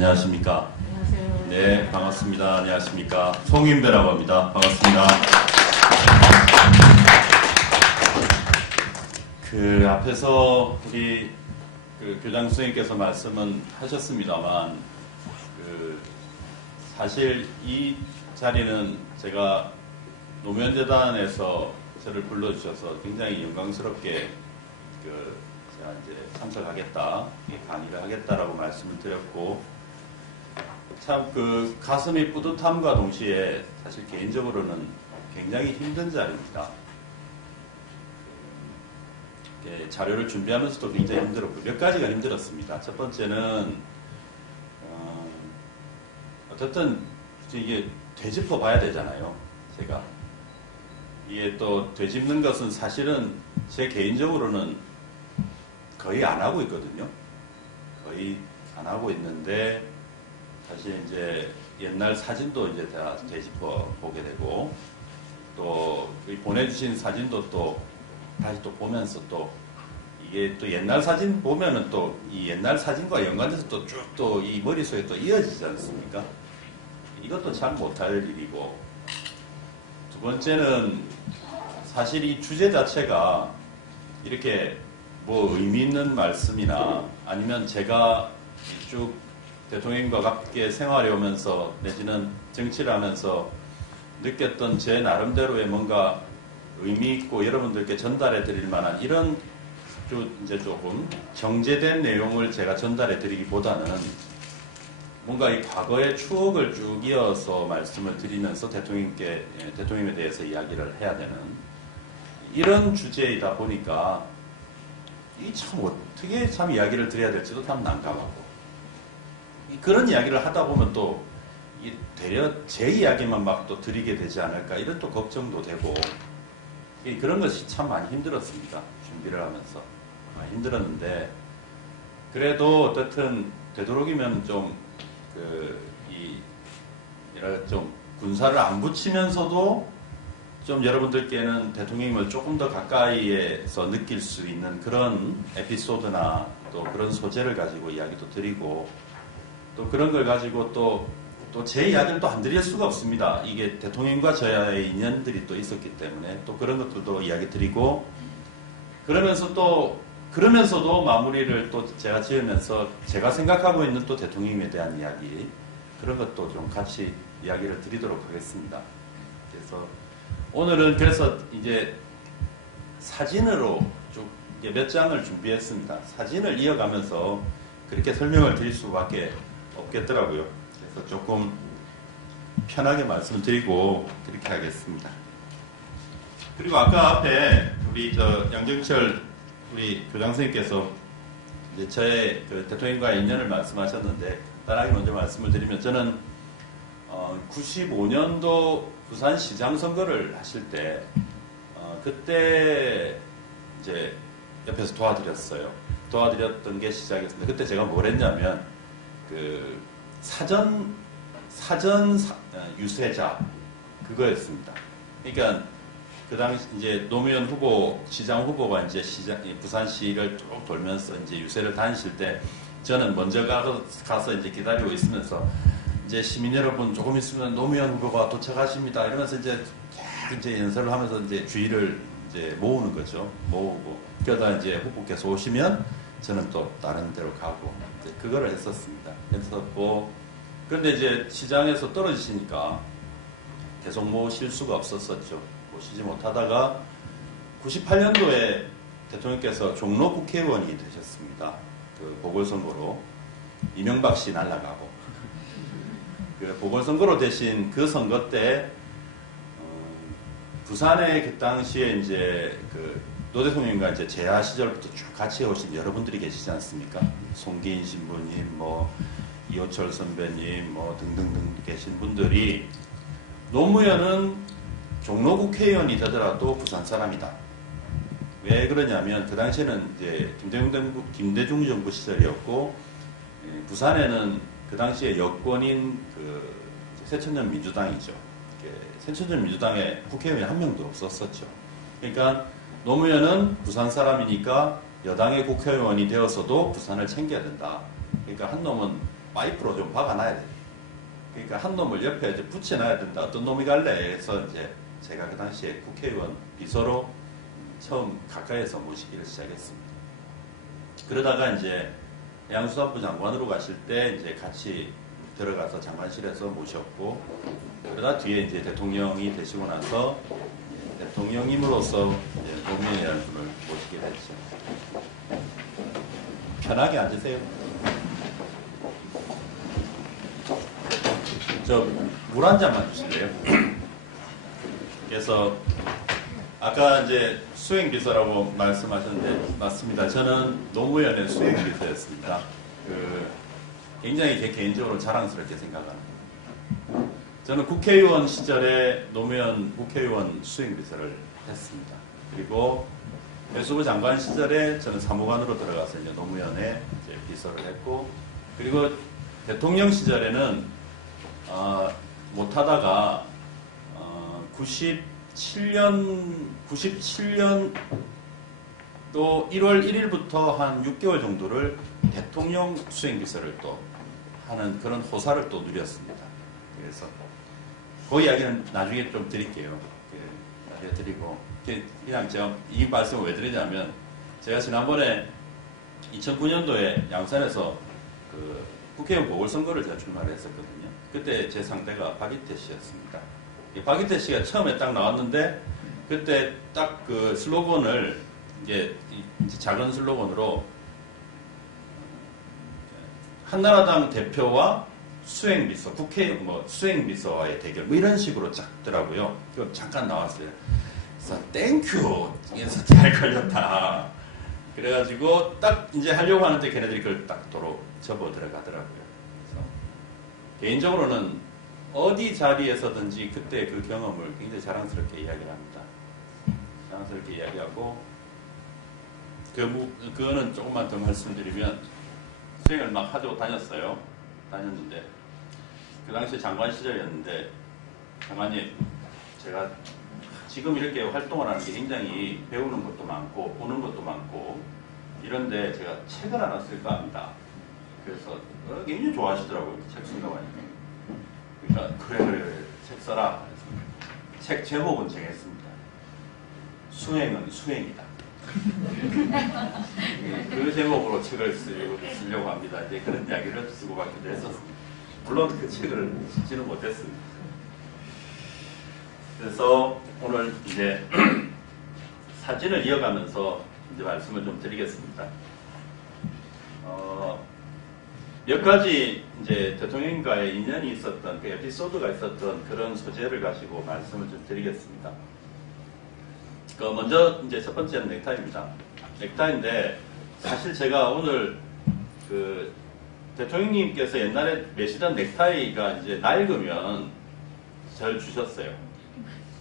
안녕하십니까. 안녕하세요. 네, 반갑습니다. 안녕하십니까. 송인배라고 합니다. 반갑습니다. 그 앞에서 우리 교장 선생님께서 말씀은 하셨습니다만, 사실 이 자리는 제가 노무현재단에서 저를 불러주셔서 굉장히 영광스럽게 제가 이제 참석하겠다, 강의를 하겠다라고 말씀을 드렸고, 참 가슴이 뿌듯함과 동시에 사실 개인적으로는 굉장히 힘든 자리입니다. 자료를 준비하면서도 굉장히 힘들었고, 몇 가지가 힘들었습니다. 첫 번째는 어쨌든 이게 되짚어 봐야 되잖아요. 제가 이게 또 되짚는 것은 사실은 제 개인적으로는 거의 안 하고 있거든요. 거의 안 하고 있는데, 사실 이제 옛날 사진도 이제 다 되짚어 보게 되고, 또 보내주신 사진도 또 다시 또 보면서 또 이게 또 옛날 사진 보면은 또 이 옛날 사진과 연관돼서 또 쭉 또 이 머릿속에 또 이어지지 않습니까? 이것도 참 못할 일이고, 두 번째는 사실 이 주제 자체가 이렇게 뭐 의미 있는 말씀이나 아니면 제가 쭉 대통령과 함께 생활해 오면서 내지는 정치를 하면서 느꼈던 제 나름대로의 뭔가 의미 있고 여러분들께 전달해 드릴 만한 이런 이제 조금 정제된 내용을 제가 전달해 드리기보다는 뭔가 이 과거의 추억을 쭉 이어서 말씀을 드리면서 대통령에 대해서 이야기를 해야 되는 이런 주제이다 보니까 이 참 어떻게 참 이야기를 드려야 될지도 참 난감하고, 그런 이야기를 하다 보면 또 되려 제 이야기만 막 또 드리게 되지 않을까 이런 또 걱정도 되고, 그런 것이 참 많이 힘들었습니다. 준비를 하면서 많이 힘들었는데, 그래도 어쨌든 되도록이면 좀 좀 군사를 안 붙이면서도 좀 여러분들께는 대통령님을 조금 더 가까이에서 느낄 수 있는 그런 에피소드나 또 그런 소재를 가지고 이야기도 드리고, 또 그런 걸 가지고 또 제 이야기를 또 안 드릴 수가 없습니다. 이게 대통령과 저의 인연들이 또 있었기 때문에 또 그런 것들도 이야기 드리고, 그러면서도 마무리를 또 제가 지으면서 제가 생각하고 있는 또 대통령님에 대한 이야기, 그런 것도 좀 같이 이야기를 드리도록 하겠습니다. 그래서 오늘은 이제 사진으로 쭉 몇 장을 준비했습니다. 사진을 이어가면서 그렇게 설명을 드릴 수밖에 없겠더라고요. 그래서 조금 편하게 말씀을 드리고 그렇게 하겠습니다. 그리고 아까 앞에 우리 양정철 우리 교장 선생님께서 이제 저의 대통령과의 인연을 말씀하셨는데, 간단하게 먼저 말씀을 드리면, 저는 95년도 부산시장 선거를 하실 때 그때 이제 옆에서 도와드렸던 게 시작이었습니다. 그때 제가 뭘 했냐면 사전 유세자 그거였습니다. 그러니까 그 당시 이제 노무현 시장 후보가 이제 부산시를 쭉 돌면서 이제 유세를 다니실 때, 저는 먼저 가서 이제 기다리고 있으면서, 이제 시민 여러분 조금 있으면 노무현 후보가 도착하십니다 이러면서 이제 연설을 하면서 이제 주의를 이제 모으는 거죠. 모으고, 그러다 이제 후보께서 오시면 저는 또 다른 데로 가고, 이제 그거를 했었습니다. 그런데 이제 시장에서 떨어지시니까 계속 모실 수가 없었었죠. 모시지 못하다가 98년도에 대통령께서 종로 국회의원이 되셨습니다. 보궐선거로 이명박 씨 날아가고, 보궐선거로 되신 그 선거 때 부산에 그 당시에 이제 노 대통령과 이제 재하 시절부터 쭉 같이 오신 여러분들이 계시지 않습니까? 송기인 신부님, 이호철 선배님, 등등등 계신 분들이, 노무현은 종로 국회의원이 되더라도 부산 사람이다. 왜 그러냐면 그 당시에는 이제 김대중 정부 시절이었고, 부산에는 그 당시에 여권인 새천년 민주당이죠. 새천년 민주당에 국회의원이 한 명도 없었었죠. 그러니까 노무현은 부산 사람이니까 여당의 국회의원이 되어서도 부산을 챙겨야 된다. 그러니까 한 놈은 파이프로 좀 박아놔야 돼. 그러니까 한 놈을 옆에 이제 붙여놔야 된다. 어떤 놈이 갈래? 해서 이제 제가 그 당시에 국회의원 비서로 처음 가까이에서 모시기를 시작했습니다. 그러다가 이제 해양수산부 장관으로 가실 때 이제 같이 들어가서 장관실에서 모셨고, 그러다 뒤에 이제 대통령이 되시고 나서 대통령님으로서 노무현 분을 모시게 됐죠. 편하게 앉으세요. 저 물 한 잔만 주실래요? 그래서 아까 이제 수행비서라고 말씀하셨는데 맞습니다. 저는 노무현의 수행비서였습니다. 굉장히 제 개인적으로 자랑스럽게 생각합니다. 저는 국회의원 시절에 노무현 국회의원 수행비서를 했습니다. 그리고 해수부 장관 시절에 저는 사무관으로 들어가서 이제 노무현의 이제 비서를 했고, 그리고 대통령 시절에는 못하다가 97년도 1월 1일부터 한 6개월 정도를 대통령 수행비서를 또 하는 그런 호사를 또 누렸습니다. 그래서 그 이야기는 나중에 좀 드릴게요. 나중에 드리고, 그냥 제가 이 말씀을 왜 드리냐면, 제가 지난번에 2009년도에 양산에서 그 국회의원 보궐선거를 제가 출마를 했었거든요. 그때 제 상대가 박이태 씨였습니다. 박이태 씨가 처음에 딱 나왔는데, 그때 딱 그 슬로건을 이제 작은 슬로건으로 한나라당 대표와 수행비서, 국회의원 수행비서와의 대결, 뭐 이런 식으로 작더라고요. 그 잠깐 나왔어요. 그래서 땡큐, 그래서 잘 걸렸다. 그래가지고 딱 이제 하려고 하는데 걔네들이 그걸 딱 도로 접어 들어가더라고요. 그래서 개인적으로는 어디 자리에서든지 그때 그 경험을 굉장히 자랑스럽게 이야기를 합니다. 자랑스럽게 이야기하고, 그거는 조금만 더 말씀드리면, 수행을 막 하고 다녔는데, 그 당시에 장관 시절이었는데, 장관님, 제가 지금 이렇게 활동을 하는 게 굉장히 배우는 것도 많고, 보는 것도 많고, 이런데 제가 책을 하나 쓸까 합니다. 그래서 굉장히 좋아하시더라고요. 책 쓴다고 하니까. 그러니까, 그래, 책 써라. 책 제목은 정했습니다. 수행은 수행이다. 그 제목으로 책을 쓰려고 합니다. 이제 그런 이야기를 쓰고 받기도 했었습니다. 물론 그 책을 쓰지는 못했습니다. 그래서 오늘 이제 사진을 이어가면서 이제 말씀을 좀 드리겠습니다. 몇 가지 이제 대통령과의 인연이 있었던 그 에피소드가 있었던 그런 소재를 가지고 말씀을 좀 드리겠습니다. 먼저 이제 첫 번째는 넥타이입니다. 넥타이인데, 사실 제가 오늘 그 대통령님께서 옛날에 매시던 넥타이가 이제 낡으면 저를 주셨어요.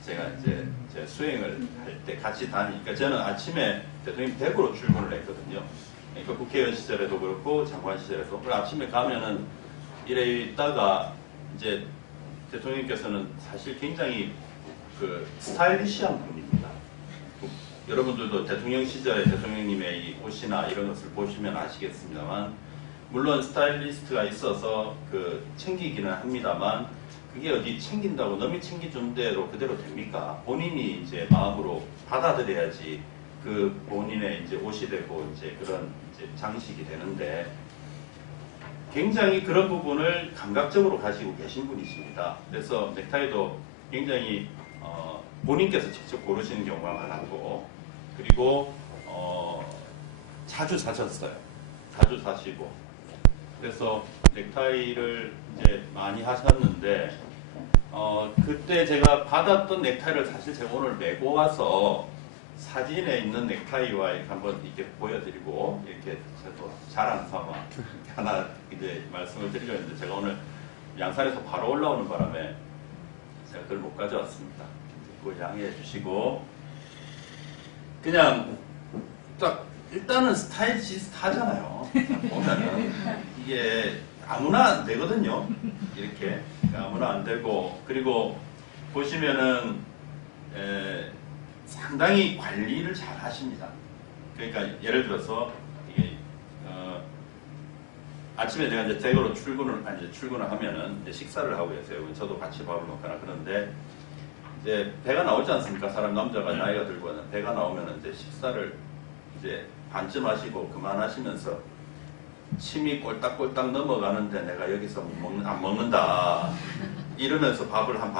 제가 이제 제 수행을 할 때 같이 다니니까, 저는 아침에 대통령 댁으로 출근을 했거든요. 그러니까 국회의원 시절에도 그렇고 장관 시절에도. 그리고 아침에 가면은 이래 있다가 이제 대통령께서는 사실 굉장히 그 스타일리시한 분입니다. 여러분들도 대통령 시절에 대통령님의 이 옷이나 이런 것을 보시면 아시겠습니다만, 물론 스타일리스트가 있어서 그 챙기기는 합니다만, 그게 어디 챙긴다고 남이 챙겨준 대로 그대로 됩니까? 본인이 이제 마음으로 받아들여야지 그 본인의 이제 옷이 되고 이제 그런 이제 장식이 되는데, 굉장히 그런 부분을 감각적으로 가지고 계신 분이십니다. 그래서 넥타이도 굉장히 본인께서 직접 고르시는 경우가 많았고, 그리고 자주 사셨어요. 자주 사시고. 그래서 넥타이를 이제 많이 하셨는데, 그때 제가 받았던 넥타이를 사실 제가 오늘 메고 와서 사진에 있는 넥타이와 이렇게 한번 이렇게 보여드리고, 이렇게 저도 자랑 삼아 하나 이제 말씀을 드리려 했는데, 제가 오늘 양산에서 바로 올라오는 바람에 제가 그걸 못 가져왔습니다. 그걸 양해해 주시고, 그냥 딱 일단은 스타일 비슷하잖아요. 보면은 이게 아무나 안 되거든요. 이렇게 아무나 안 되고, 그리고 보시면은 상당히 관리를 잘 하십니다. 그러니까 예를 들어서 이게 아침에 제가 이제 댁으로 출근을 하면은 이제 식사를 하고 계세요. 저도 같이 밥을 먹거나 그런데 이제 배가 나오지 않습니까? 사람 남자가 나이가 들고는 배가 나오면은 이제 식사를 이제 반쯤 하시고 그만하시면서 침이 꼴딱꼴딱 넘어가는데 내가 여기서 안 먹는다 이러면서 밥을 한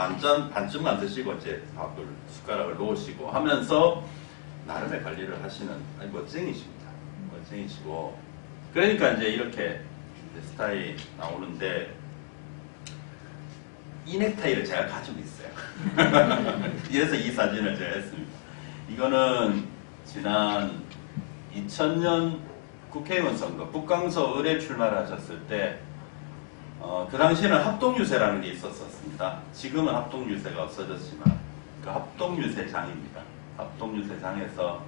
반쯤만 드시고 이제 밥을 숟가락을 놓으시고 하면서 나름의 관리를 하시는 멋쟁이십니다. 멋쟁이시고 그러니까 이제 이렇게 스타일이 나오는데 이 넥타이를 제가 가지고 있어요. 그래서 이 사진을 제가 했습니다. 이거는 지난 2000년 국회의원 선거 북강서 을에 출마를 하셨을 때 그 당시에는 합동유세라는 게 있었습니다. 지금은 합동유세가 없어졌지만 그 합동유세장입니다. 합동유세장에서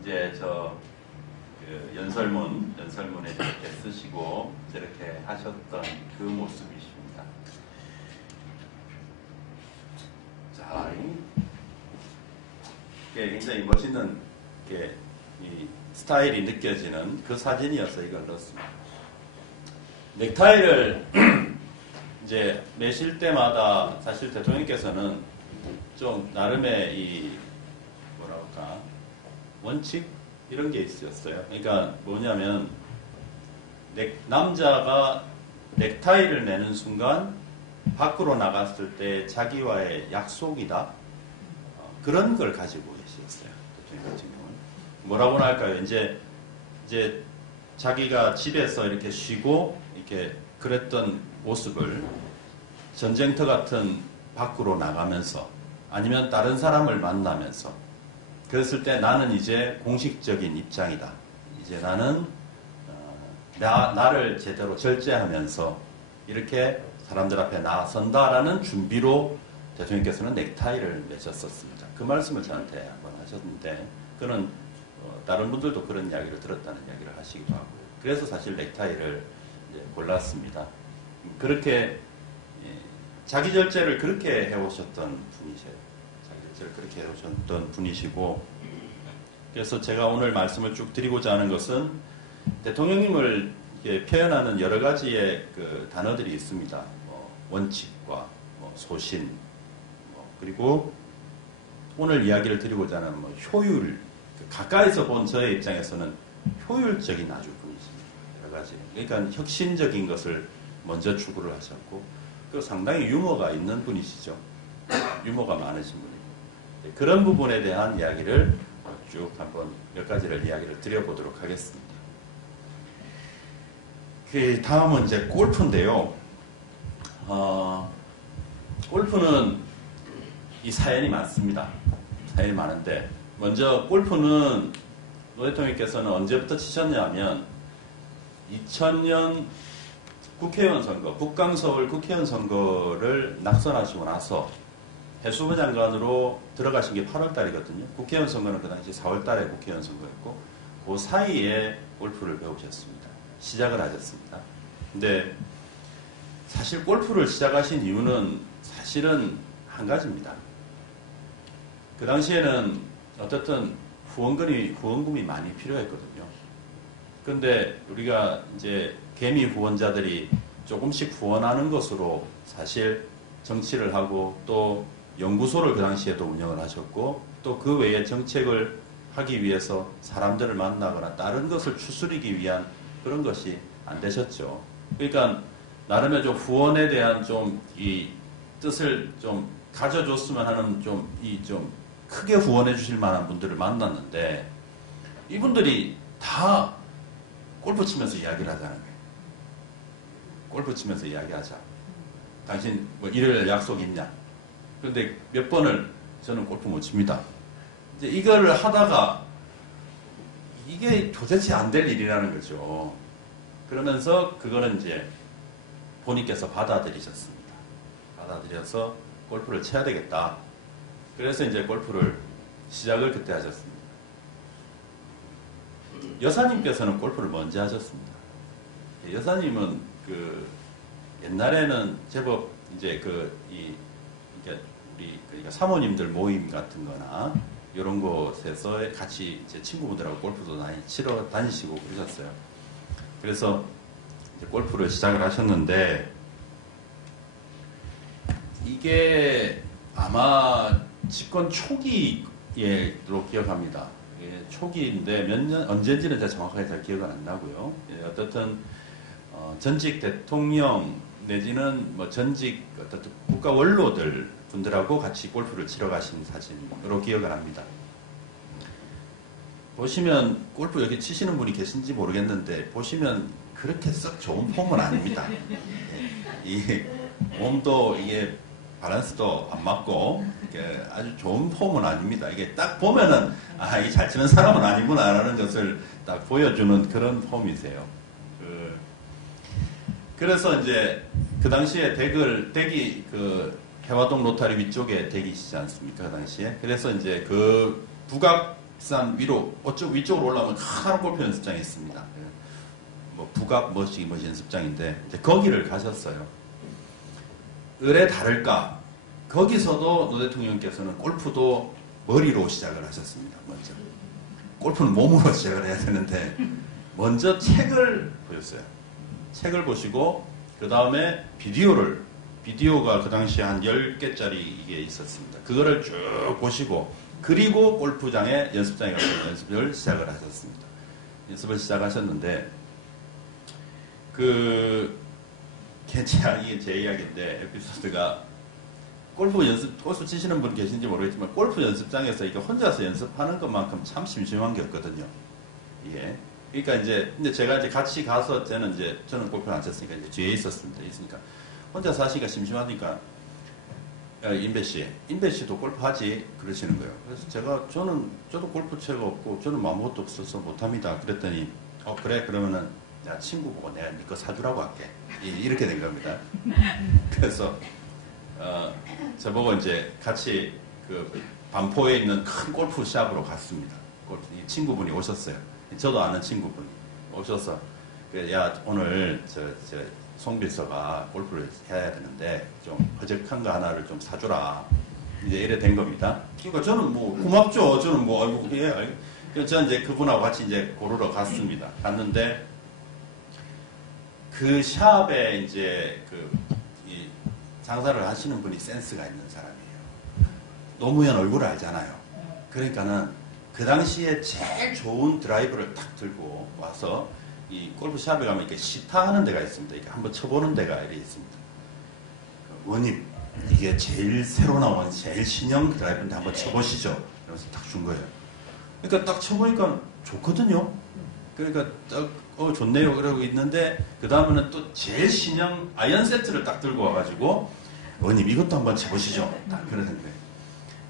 이제 그 연설문에 이렇게 쓰시고 이렇게 하셨던 그 모습이십니다. 자, 이게 굉장히 멋있는 이 스타일이 느껴지는 그 사진이어서 이걸 넣었습니다. 넥타이를 이제 매실 때마다 사실 대통령께서는 좀 나름의 이 뭐라 할까 원칙 이런 게 있었어요. 그러니까 뭐냐면 남자가 넥타이를 매는 순간 밖으로 나갔을 때 자기와의 약속이다. 그런 걸 가지고 계셨어요. 대통령 같은 경우는. 뭐라고나 할까요? 이제 자기가 집에서 이렇게 쉬고 이렇게 그랬던 모습을 전쟁터 같은 밖으로 나가면서 아니면 다른 사람을 만나면서 그랬을 때 나는 이제 공식적인 입장이다. 이제 나는 나를 제대로 절제하면서 이렇게 사람들 앞에 나선다라는 준비로 대통령께서는 넥타이를 매셨었습니다. 그 말씀을 저한테 한번 하셨는데 그는 다른 분들도 그런 이야기를 들었다는 이야기를 하시기도 하고 그래서 사실 넥타이를 이제 골랐습니다. 그렇게 자기 절제를 그렇게 해오셨던 분이세요. 자기 절제를 그렇게 해오셨던 분이시고 그래서 제가 오늘 말씀을 쭉 드리고자 하는 것은 대통령님을 표현하는 여러 가지의 그 단어들이 있습니다. 원칙과 소신 그리고 오늘 이야기를 드리고자 하는 효율 가까이서 본 저의 입장에서는 효율적인 아주 분이십니다. 여러 가지. 그러니까 혁신적인 것을 먼저 추구를 하셨고, 그리고 상당히 유머가 있는 분이시죠. 유머가 많으신 분이고. 그런 부분에 대한 이야기를 쭉 한번 몇 가지를 이야기를 드려보도록 하겠습니다. 그 다음은 이제 골프인데요. 골프는 이 사연이 많습니다. 사연이 많은데, 먼저 골프는 노 대통령께서는 언제부터 치셨냐면 2000년 국회의원 선거, 북강서울 국회의원 선거를 낙선하시고 나서 해수부 장관으로 들어가신 게 8월 달이거든요. 국회의원 선거는 그 당시 4월 달에 국회의원 선거였고 그 사이에 골프를 배우셨습니다. 시작을 하셨습니다. 근데 사실 골프를 시작하신 이유는 사실은 한 가지입니다. 그 당시에는 어떻든 후원금이 많이 필요했거든요. 근데 우리가 이제 개미 후원자들이 조금씩 후원하는 것으로 사실 정치를 하고 또 연구소를 그 당시에도 운영을 하셨고 또 그 외에 정책을 하기 위해서 사람들을 만나거나 다른 것을 추스리기 위한 그런 것이 안 되셨죠. 그러니까 나름의 좀 후원에 대한 좀 이 뜻을 좀 가져줬으면 하는 좀 크게 후원해 주실 만한 분들을 만났는데 이분들이 다 골프 치면서 이야기를 하자는 거예요. 골프 치면서 이야기하자. 당신 뭐 일요일 약속 있냐? 그런데 몇 번을 저는 골프 못 칩니다. 이제 이거를 하다가 이게 도대체 안 될 일이라는 거죠. 그러면서 그거는 이제 본인께서 받아들이셨습니다. 받아들여서 골프를 쳐야 되겠다. 그래서 이제 골프를 시작을 그때 하셨습니다. 여사님께서는 골프를 먼저 하셨습니다. 여사님은 그 옛날에는 제법 이제 그러니까 사모님들 모임 같은 거나 이런 곳에서 같이 이제 친구분들하고 골프도 많이 치러 다니시고 그러셨어요. 그래서 골프를 시작을 하셨는데, 이게 아마 집권 초기로 기억합니다. 초기인데 몇 년, 언제인지는 제가 정확하게 잘 기억은 안 나고요. 어떻든 전직 대통령 내지는 뭐 전직 어떤 국가 원로들 분들하고 같이 골프를 치러 가신 사진으로 기억을 합니다. 보시면 골프 여기 치시는 분이 계신지 모르겠는데 보시면 그렇게 썩 좋은 폼은 아닙니다. 이 몸도 이게 밸런스도 안 맞고 아주 좋은 폼은 아닙니다. 이게 딱 보면은 아, 이 잘 치는 사람은 아니구나라는 것을 딱 보여주는 그런 폼이세요. 그래서 이제 그 당시에 댁이 그 해화동 로타리 위쪽에 댁이시지 않습니까? 그 당시에. 그래서 이제 그 북악산 위로 위쪽으로 올라오면 큰 골프 연습장이 있습니다. 뭐 북악 뭐시 연습장인데 이제 거기를 가셨어요. 을에 다를까? 거기서도 노 대통령께서는 골프도 머리로 시작을 하셨습니다. 먼저. 골프는 몸으로 시작을 해야 되는데 먼저 책을 보셨어요. 책을 보시고 그 다음에 비디오가 그 당시에 한 10개짜리 이게 있었습니다. 그거를 쭉 보시고 그리고 골프장에 연습장에 가서 연습을 시작을 하셨습니다. 연습을 시작하셨는데 이게 제 이야기인데 에피소드가 골프 치시는 분 계신지 모르겠지만 골프 연습장에서 이게 혼자서 연습하는 것만큼 참 심심한 게 없거든요. 예. 그러니까 근데 제가 이제 같이 가서 저는 골프를 안 쳤으니까 이제 뒤에 있으니까 혼자서 하시기가 심심하니까 임배 씨도 골프 하지 그러시는 거예요. 그래서 저도 골프채가 없고 저는 아무것도 없어서 못합니다. 그랬더니 그래 그러면은 야 친구 보고 내가 네 거 사주라고 할게. 이렇게 된 겁니다. 그래서 저보고 이제 같이 그 반포에 있는 큰 골프샵으로 갔습니다. 이 친구분이 오셨어요. 저도 아는 친구분이 오셔서 야 오늘 송빌서가 골프를 해야 되는데 좀 허접한 거 하나를 좀 사주라. 이제 이래 된 겁니다. 그러니까 저는 뭐 고맙죠. 저는 뭐 아이고 예. 저는 이제 그분하고 같이 이제 고르러 갔습니다. 갔는데 그 샵에 이제 이 장사를 하시는 분이 센스가 있는 사람이에요. 노무현 얼굴을 알잖아요. 그러니까는 그 당시에 제일 좋은 드라이버를 딱 들고 와서 이 골프샵에 가면 이렇게 시타하는 데가 있습니다. 이렇게 한번 쳐보는 데가 이렇게 있습니다. 원님, 이게 제일 새로 나온 제일 신형 드라이버인데 한번 쳐보시죠. 이러면서 딱 준 거예요. 그러니까 딱 쳐보니까 좋거든요. 그러니까 딱 좋네요. 그러고 있는데 그 다음에는 또 제일 신형 아이언 세트를 딱 들고 와가지고 원님 이것도 한번 쳐보시죠. 딱 그러는 거예요.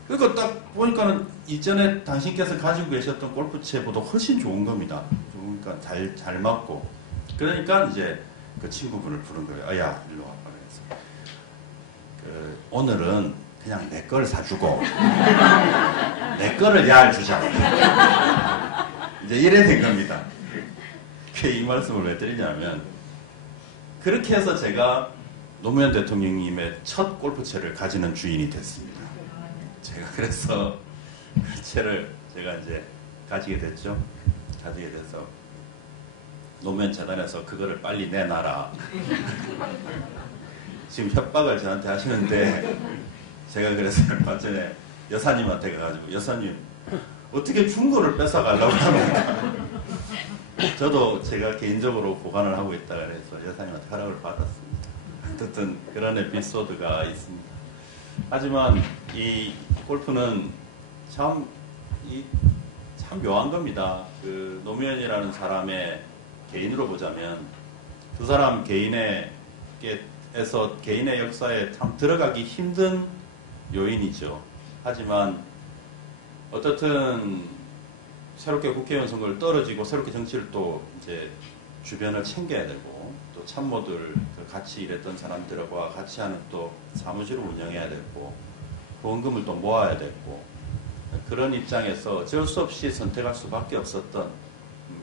그러니까 딱 보니까는 이전에 당신께서 가지고 계셨던 골프채보다 훨씬 좋은 겁니다. 그러니까 잘 맞고. 그러니까 이제 그 친구분을 부른 거예요. 야, 일로 와봐. 그래서 오늘은 그냥 내 걸 사주고 내 거를 야를 주자. 이제 이래 된 겁니다. 이 말씀을 왜 드리냐면 그렇게 해서 제가 노무현 대통령님의 첫 골프채를 가지는 주인이 됐습니다. 제가 그래서 그 채를 제가 이제 가지게 됐죠. 가지게 돼서 노무현 재단에서 그거를 빨리 내놔라. 지금 협박을 저한테 하시는데 제가 그래서 얼마 전에 여사님한테 가가지고 여사님 어떻게 중고를 뺏어가려고 합니까? 저도 제가 개인적으로 보관을 하고 있다 그래서 여사님한테 허락을 받았습니다. 어쨌든 그런 에피소드가 있습니다. 하지만 이 골프는 참 묘한 겁니다. 그 노무현이라는 사람의 개인으로 보자면 그 사람 개인의 역사에 참 들어가기 힘든 요인이죠. 하지만 어떻든 새롭게 국회의원 선거를 떨어지고 새롭게 정치를 또 이제 주변을 챙겨야 되고 또 참모들 같이 일했던 사람들과 같이 하는 또 사무실을 운영해야 되고 후원금을 또 모아야 되고 그런 입장에서 어쩔 수 없이 선택할 수밖에 없었던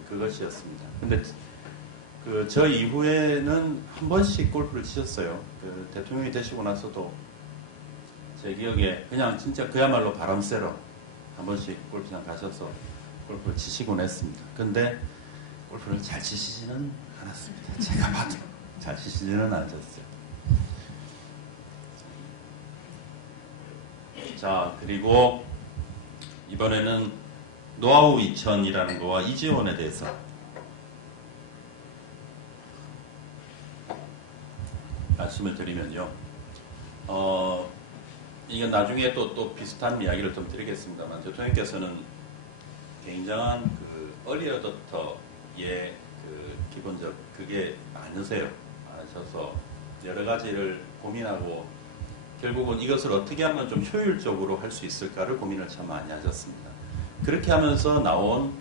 그것이었습니다. 근데 저 이후에는 한 번씩 골프를 치셨어요. 대통령이 되시고 나서도 제 기억에 그냥 진짜 그야말로 바람 쐬러 한 번씩 골프장 가셔서 골프를 치시곤 했습니다. 근데 골프를 잘 치시지는 않았습니다. 제가 봐도 잘 치시지는 않으셨어요. 자, 그리고 이번에는 노하우 2000이라는 거와 이재원에 대해서 말씀을 드리면요. 이건 나중에 또 비슷한 이야기를 좀 드리겠습니다만, 대통령께서는 굉장한 그 얼리어답터의 그 기본적 그게 많으셔서 여러 가지를 고민하고 결국은 이것을 어떻게 하면 좀 효율적으로 할 수 있을까를 고민을 참 많이 하셨습니다. 그렇게 하면서 나온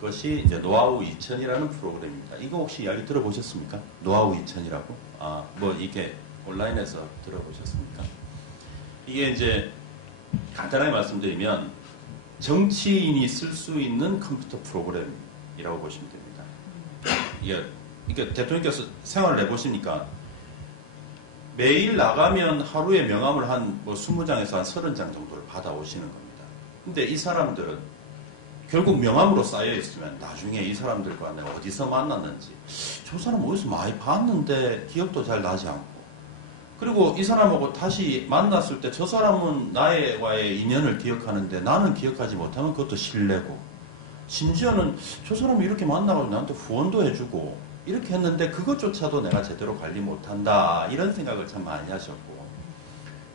것이 이제 노하우 2000이라는 프로그램입니다. 이거 혹시 이야기 들어보셨습니까? 노하우 2000이라고? 뭐 이게 온라인에서 들어보셨습니까? 이게 이제 간단하게 말씀드리면 정치인이 쓸 수 있는 컴퓨터 프로그램이라고 보시면 됩니다. 이게 대통령께서 생활을 해보시니까 매일 나가면 하루에 명함을 한 뭐 20장에서 한 30장 정도를 받아오시는 겁니다. 근데 이 사람들은 결국 명함으로 쌓여 있으면 나중에 이 사람들과 내가 어디서 만났는지 저 사람 어디서 많이 봤는데 기억도 잘 나지 않고, 그리고 이 사람하고 다시 만났을 때 저 사람은 나와의 인연을 기억하는데 나는 기억하지 못하면 그것도 실례고, 심지어는 저 사람이 이렇게 만나가지고 나한테 후원도 해주고 이렇게 했는데 그것조차도 내가 제대로 관리 못한다, 이런 생각을 참 많이 하셨고,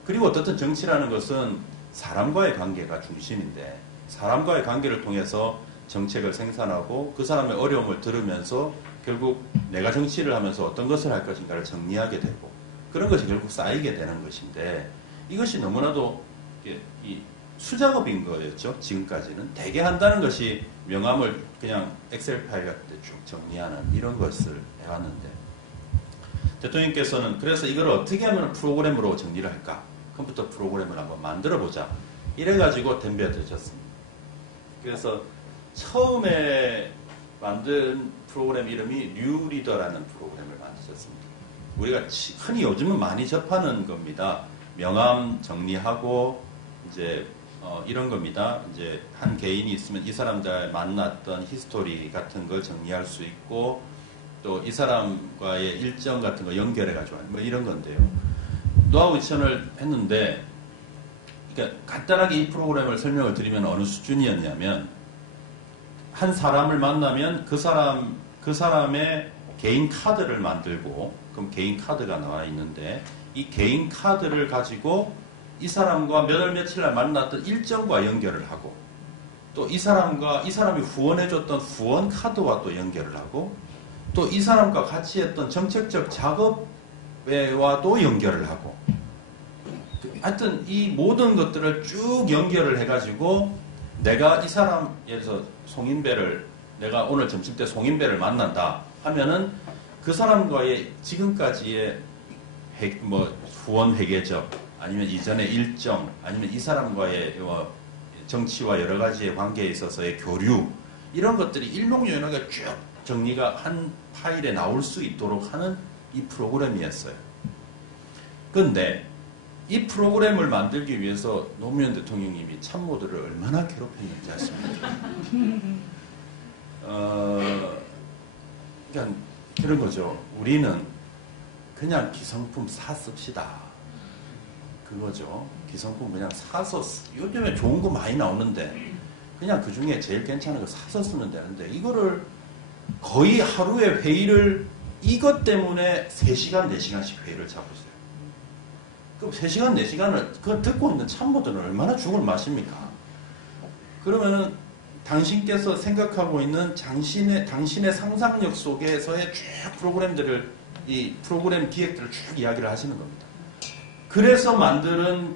그리고 어떻든 정치라는 것은 사람과의 관계가 중심인데 사람과의 관계를 통해서 정책을 생산하고 그 사람의 어려움을 들으면서 결국 내가 정치를 하면서 어떤 것을 할 것인가를 정리하게 되고, 그런 것이 결국 쌓이게 되는 것인데, 이것이 너무나도 이 수작업인 거였죠. 지금까지는 대개 한다는 것이 명함을 그냥 엑셀 파일 같은 데 쭉 정리하는 이런 것을 해왔는데, 대통령께서는 그래서 이걸 어떻게 하면 프로그램으로 정리를 할까, 컴퓨터 프로그램을 한번 만들어보자, 이래가지고 덤벼드셨습니다. 그래서 처음에 만든 프로그램 이름이 뉴리더라는 프로그램을 만드셨습니다. 우리가 흔히 요즘은 많이 접하는 겁니다. 명함 정리하고 이제 이런 겁니다. 이제 한 개인이 있으면 이 사람들 만났던 히스토리 같은 걸 정리할 수 있고, 또 이 사람과의 일정 같은 거 연결해가지고 뭐 이런 건데요. 노하우 2000을 했는데, 그러니까 간단하게 이 프로그램을 설명을 드리면 어느 수준이었냐면, 한 사람을 만나면 그 사람의 개인 카드를 만들고, 그럼 개인 카드가 나와 있는데 이 개인 카드를 가지고 이 사람과 몇 월 며칠 날 만났던 일정과 연결을 하고, 또 이 사람이 후원해줬던 후원 카드와 또 연결을 하고, 또 이 사람과 같이 했던 정책적 작업과도 연결을 하고, 하여튼 이 모든 것들을 쭉 연결을 해가지고 내가 이 사람, 예를 들어서 송인배를 내가 오늘 점심때 송인배를 만난다 하면은 그 사람과의 지금까지의 뭐 후원 회계적, 아니면 이전의 일정, 아니면 이 사람과의 정치와 여러 가지의 관계에 있어서의 교류, 이런 것들이 일목요연하게 쭉 정리가 한 파일에 나올 수 있도록 하는 이 프로그램이었어요. 그런데 이 프로그램을 만들기 위해서 노무현 대통령님이 참모들을 얼마나 괴롭혔는지 아십니까? 그러니까 그런 거죠. 우리는 그냥 기성품 사 씁시다. 그거죠. 기성품 그냥 사서, 요즘에 좋은 거 많이 나오는데 그냥 그 중에 제일 괜찮은 거 사서 쓰면 되는데, 이거를 거의 하루에 회의를 이것 때문에 3시간, 4시간씩 회의를 잡고 있어요. 그럼 3시간, 4시간을 그걸 듣고 있는 참모들은 얼마나 죽을 맛입니까? 그러면은 당신께서 생각하고 있는 당신의 상상력 속에서의 쭉 프로그램들을, 이 프로그램 기획들을 쭉 이야기를 하시는 겁니다. 그래서 만드는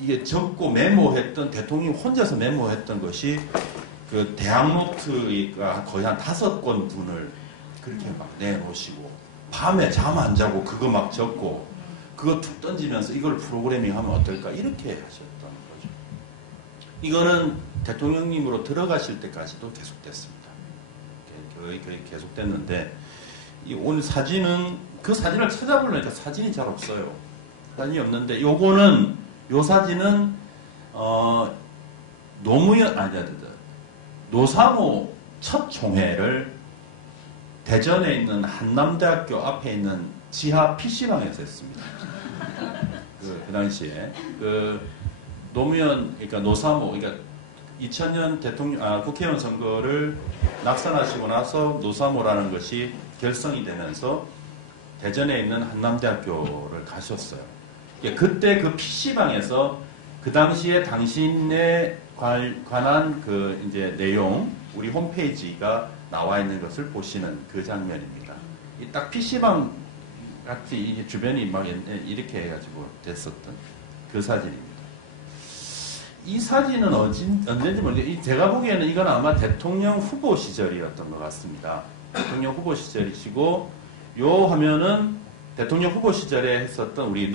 이게 적고 메모했던, 대통령이 혼자서 메모했던 것이 그 대학노트가 거의 한 5권 분을 그렇게 막 내놓으시고, 밤에 잠 안 자고 그거 막 적고, 그거 툭 던지면서 이걸 프로그래밍 하면 어떨까, 이렇게 하셨던 거죠. 이거는 대통령님으로 들어가실 때까지도 계속됐습니다. 거의 계속됐는데, 오늘 사진은, 그 사진을 찾아보려니까 사진이 잘 없어요. 사진이 없는데, 요 사진은 노사모 첫 총회를 대전에 있는 한남대학교 앞에 있는 지하 PC방에서 했습니다. 그 당시에 노무현, 그러니까 노사모, 그러니까 2000년 국회의원 선거를 낙선하시고 나서 노사모라는 것이 결성이 되면서 대전에 있는 한남대학교를 가셨어요. 그때 그 PC방에서 그 당시에 당신에 관한 그 이제 내용, 우리 홈페이지가 나와 있는 것을 보시는 그 장면입니다. 딱 PC방 같이 이게 주변이 막 이렇게 해가지고 됐었던 그 사진입니다. 이 사진은 언제인지 모르겠는데, 제가 보기에는 이건 아마 대통령 후보 시절이었던 것 같습니다. 대통령 후보 시절이시고, 요 화면은 대통령 후보 시절에 했었던 우리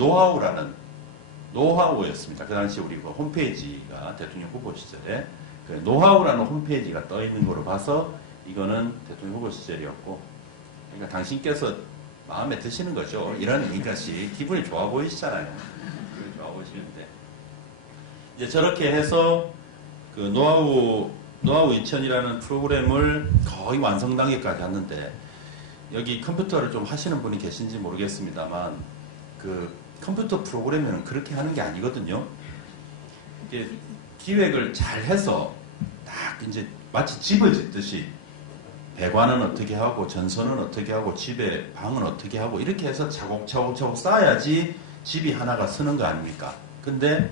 노하우였습니다. 그 당시 우리 홈페이지가 대통령 후보 시절에 그 노하우라는 홈페이지가 떠 있는 거로 봐서 이거는 대통령 후보 시절이었고, 그러니까 당신께서 마음에 드시는 거죠. 이런 것이 기분이 좋아 보이시잖아요. 기분이 좋아 보이시는데, 이제 저렇게 해서 그 노하우 2000이라는 프로그램을 거의 완성단계까지 했는데, 여기 컴퓨터를 좀 하시는 분이 계신지 모르겠습니다만, 그 컴퓨터 프로그램은 그렇게 하는 게 아니거든요. 이게 기획을 잘 해서 딱 이제 마치 집을 짓듯이 배관은 어떻게 하고 전선은 어떻게 하고 집에 방은 어떻게 하고 이렇게 해서 차곡차곡 쌓아야지 집이 하나가 서는 거 아닙니까? 근데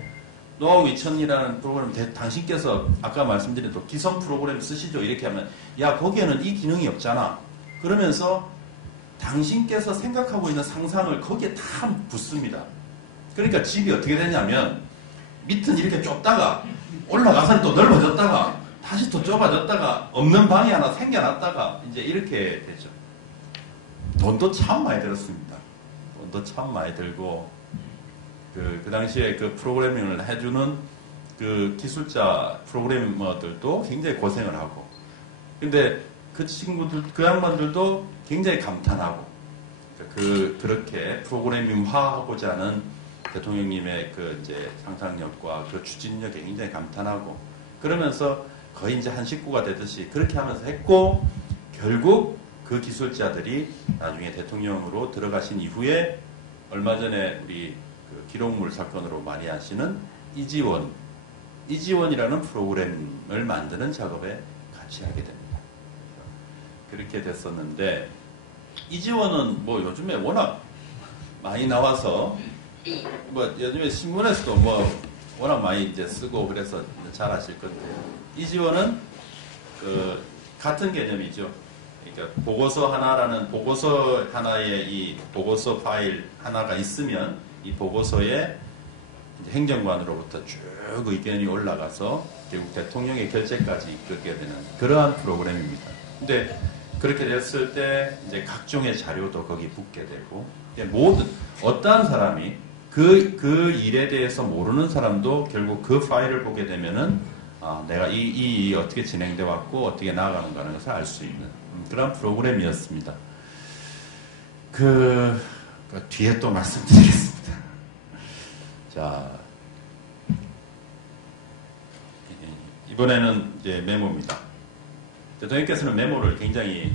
노하우 2000이라는 프로그램 당신께서 아까 말씀드린 또 기성 프로그램 쓰시죠 이렇게 하면 야 거기에는 이 기능이 없잖아 그러면서 당신께서 생각하고 있는 상상을 거기에 다 붙습니다. 그러니까 집이 어떻게 되냐면 밑은 이렇게 좁다가 올라가서는 또 넓어졌다가 다시 또 좁아졌다가 없는 방이 하나 생겨났다가 이제 이렇게 되죠. 돈도 참 많이 들었습니다. 돈도 참 많이 들고 그 당시에 그 프로그래밍을 해주는 그 기술자 프로그래머들도 굉장히 고생을 하고 근데 그 친구들, 그 양반들도 굉장히 감탄하고 그렇게 프로그래밍화하고자 하는 대통령님의 그 이제 상상력과 그 추진력에 굉장히 감탄하고 그러면서 거의 이제 한 식구가 되듯이 그렇게 하면서 했고 결국 그 기술자들이 나중에 대통령으로 들어가신 이후에 얼마 전에 우리 그 기록물 사건으로 많이 아시는 이지원이라는 프로그램을 만드는 작업에 같이 하게 됩니다. 그렇게 됐었는데 이지원은 뭐 요즘에 워낙 많이 나와서 뭐 요즘에 신문에서도 뭐 워낙 많이 이제 쓰고 그래서 잘 아실 건데요. 이지원은 그 같은 개념이죠. 그러니까 보고서 하나의 이 보고서 파일 하나가 있으면 이 보고서에 행정관으로부터 쭉 의견이 올라가서 결국 대통령의 결재까지 이끌게 되는 그러한 프로그램입니다. 근데 그렇게 됐을 때 이제 각종의 자료도 거기 붙게 되고 모든 어떠한 사람이 그 일에 대해서 모르는 사람도 결국 그 파일을 보게 되면은 내가 이 어떻게 진행돼 왔고 어떻게 나아가는가 하는 것을 알 수 있는 그런 프로그램이었습니다. 그 뒤에 또 말씀드리겠습니다. 자, 이번에는 이제 메모입니다. 대통령께서는 메모를 굉장히